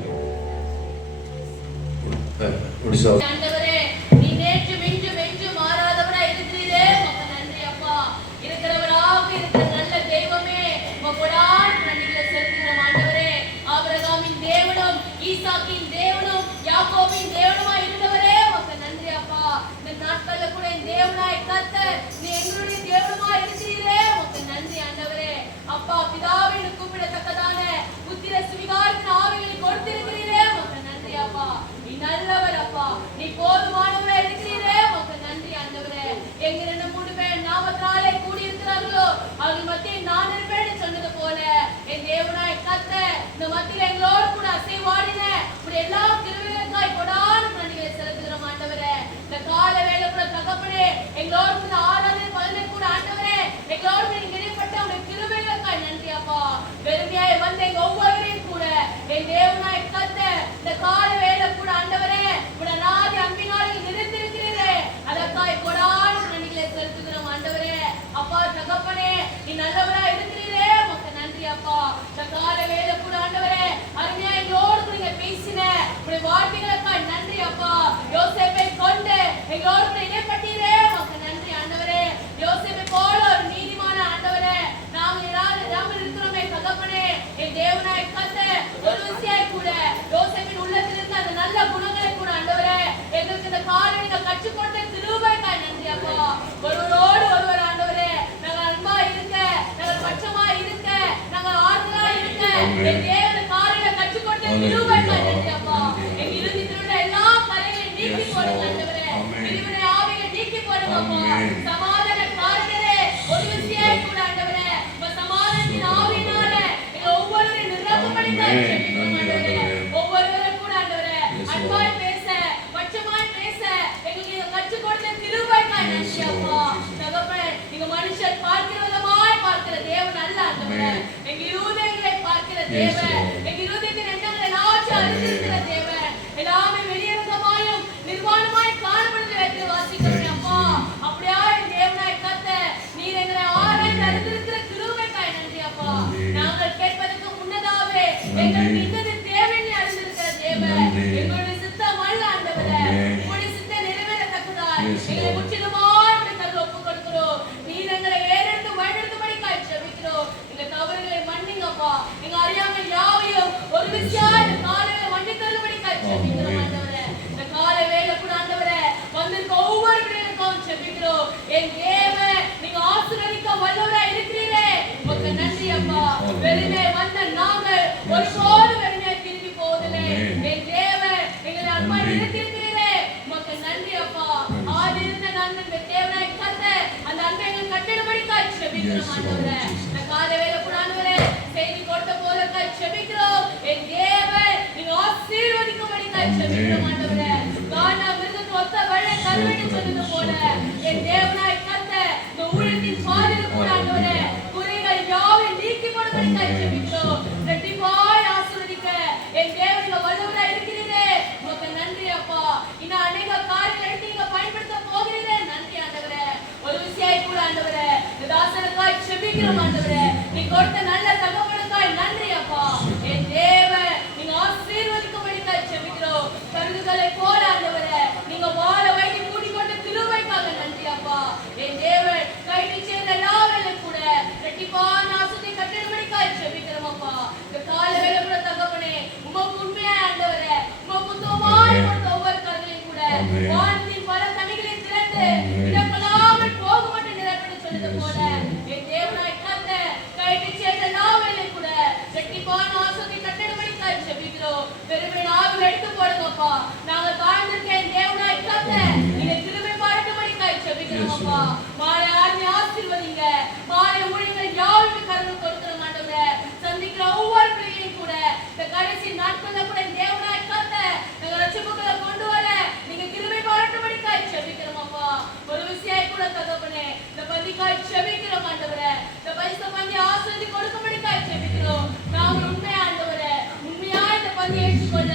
மாலை ஆர்மி ஆசீர்வதிங்க. மாலை ஊழியர்கள் யாருக்கு கருணை கொடுக்கிறோம் ஆண்டவரே. சந்திக்கிற ஒவ்வொரு பிள்ளையையும் கூட இந்த கடைசி நாட்கள்ல கூட தேவனாய் கர்த்தர் எங்க ரட்சிப்புக்குள்ள கொண்டு வர நீங்க கிருபை பாராட்டும்படிக்காய் ஜெபிக்கிறோம் அப்பா. ஒரு விஷயம் கூட தகப்பனே, இந்த பந்திக்காய் ஜெபிக்கிறோம் ஆண்டவரே. இந்த பரிசுத்த பந்தி ஆசீர்வதி கொடுக்கும்படிக்காய் ஜெபிக்கிறோம். நாங்கள் உண்மையா ஆண்டவரே, உண்மையா இந்த பந்தி ஏற்றுக்கொள்ள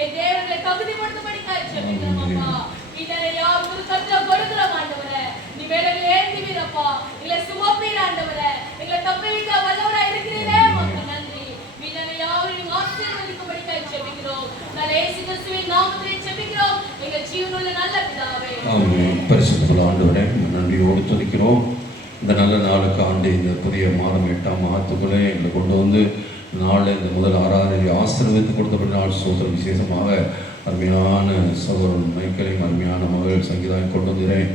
என் தேவனை தகுதிப்படுத்தும்படிக்காய் ஜெபிக்கிறோம் அப்பா. இதனை யார் ஒரு கருத்துல கொடுக்கிறோம் ஆண்டவரே. நீ மேலே ஏந்திவீரப்பா, இல்லை சுமப்பீர் ஆண்டவரே. எங்களை தப்பிவிக்க வல்லவராய் இருக்கிறீரே, உமக்கு நன்றி. இதனை யாவரையும் ஆசீர்வதிக்கும்படிக்காய் ஜெபிக்கிறோம். நான் இயேசு கிறிஸ்துவின் நாமத்திலே ஜெபிக்கிறோம் எங்கள் ஜீவனுள்ள நல்ல பிதாவே. ஆமென். பரிசுத்த ஆண்டவரே, நன்றியோடு துதிக்கிறோம். இந்த நல்ல நாளுக்கு ஆண்டு இந்த புதிய மாதம் 8ஆம் மாதத்துக்குள்ளே எங்களை கொண்டு வந்து நாளில் இந்த முதல் ஆராதனை ஆசீர்வதித்து கொடுத்தபடி நாள் சோதரம் விசேஷமாக அருமையான சகோதரன் மைக்கேலையும் அருமையான மகள் சங்கீதாவை கொண்டு வந்துகிறேன்.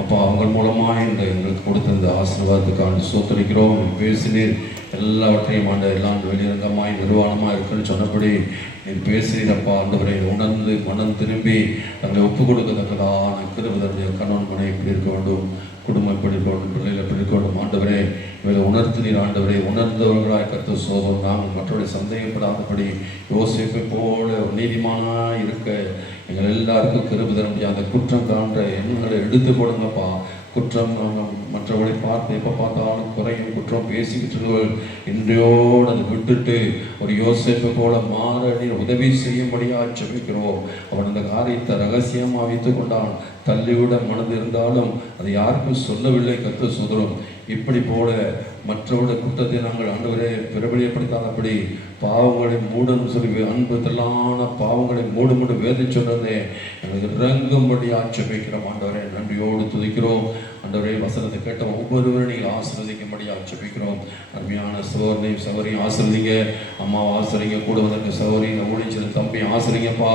அப்போ அவங்க மூலமாக இந்த எங்களுக்கு கொடுத்த இந்த ஆசீர்வாதத்துக்கான சோத்தரிக்கிறோம். பேசினீர் எல்லாவற்றையும் ஆண்ட எல்லாம் வெளிரங்கமாய் நிர்வாணமாக இருக்குன்னு சொன்னபடி நீர் பேசுகிறப்பா ஆண்டவரை உணர்ந்து மனம் திரும்பி தங்களை ஒப்புக் கொடுக்கத்தக்கதான கிருபையுடைய கணவன் மனை எப்படி இருக்க வேண்டும், குடும்பம் எப்படி இருக்க வேண்டும், பிள்ளைகள் எப்படி இருக்க வேண்டும் ஆண்டவரே, இவரை உணர்த்தினீர் ஆண்டவரை. உணர்ந்தவர்களாய் கர்த்த சோதம் நாங்கள் மற்றவருடைய சந்தேகப்படாதபடி யோசிப்பை போல நீதிமானாக இருக்க எங்கள் எல்லாருக்கும் கிருபை தர முடியாது. அந்த குற்றம் காண்ற எண்ணங்களை எடுத்து போடுங்கப்பா. குற்றம் மற்றவர்களை பார்த்து எப்போ பார்த்தாலும் குறையும் குற்றம் பேசிக்கிட்டு இருக்கவர்கள் இன்றையோடு அதை விட்டுட்டு ஒரு யோசிப்பை போல மாற நீர் உதவி செய்யும்படியாக ஜெபிக்கிறோம். அவன் அந்த காரியத்தை ரகசியமாக வைத்து கொண்டான். தள்ளிவிட மனது இருந்தாலும் அதை யாருக்கும் சொல்லவில்லை கர்த்த சோதரம். இப்படி போல மற்றவருடைய குற்றத்தை நாங்கள் ஆண்டவரே பிரபலியப்படுத்தாதபடி பாவங்களை மூடன்னு சொல்லி அன்பு தெல்லான பாவங்களை மூடு வேதி சொன்னதே எங்களுக்கு இறங்கும்படியாக ஜெபிக்கிறோம் ஆண்டவரே. நன்றியோடு துதிக்கிறோம் ஆண்டவரே. வசனத்தை கேட்ட ஒவ்வொருவரும் நீங்கள் ஆசீர்வதிக்கும்படியாக ஜெபிக்கிறோம். அருமையான சகோதரனையும் சகோதரியும் ஆசீர்வதிங்க, அம்மாவை ஆசீர்வதிங்க, கூட வந்திருக்க சகோதரிங்க ஊழியர் தம்பியும் ஆசீர்வதிங்கப்பா.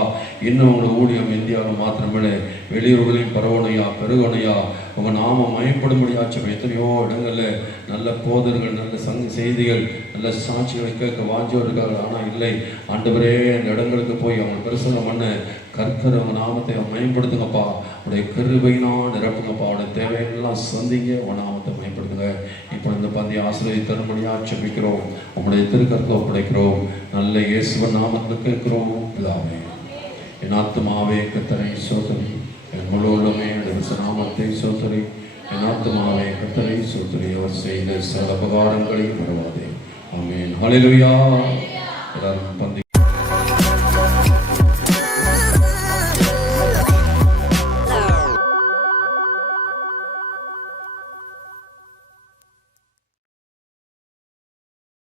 இன்னும் உங்களோட ஊழியம் இந்தியாவில் மாத்திரமே வெளியூர்களையும் பரவணையா பெருகணையா உங்கள் நாமம் மயப்படும்படியாச்சு. எத்தனையோ இடங்களில் நல்ல போதர்கள், நல்ல செய்திகள், நல்ல சாட்சிகளை கேட்க வாஞ்சியோடு இருக்காங்க. ஆனால் இல்லை ஆண்டவரே, அந்த இடங்களுக்கு போய் அவங்க பிரசங்கம் பண்ண கர்த்தர் அவங்க நாமத்தை மயப்படுத்துங்கப்பா. உடைய கிருபையினா நிரப்புங்கப்பா. அவருடைய தேவையெல்லாம் சந்திங்க, உன் நாமத்தை மயப்படுத்துங்க. இப்போ இந்த பந்தியை ஆசிரியை தரும்படியாக ஜெபிக்கிறோம். உங்களுடைய திருக்கரத்தை ஒப்படைக்கிறோம். நல்ல இயேசுவின் நாமத்தில் கேட்கிறோம் பிதாவே. என் ஆத்துமாவே கர்த்தரை சோதரி, என் முழு உள்ளமே நாமத்தை சோதரி. என் ஆத்துமாவே கர்த்தரை சோதரி, அவர் செய்த சகல உபகாரங்களையும் மறவாதே. ஆமென். ஹல்லேலூயா. எல்லாரும் பந்தி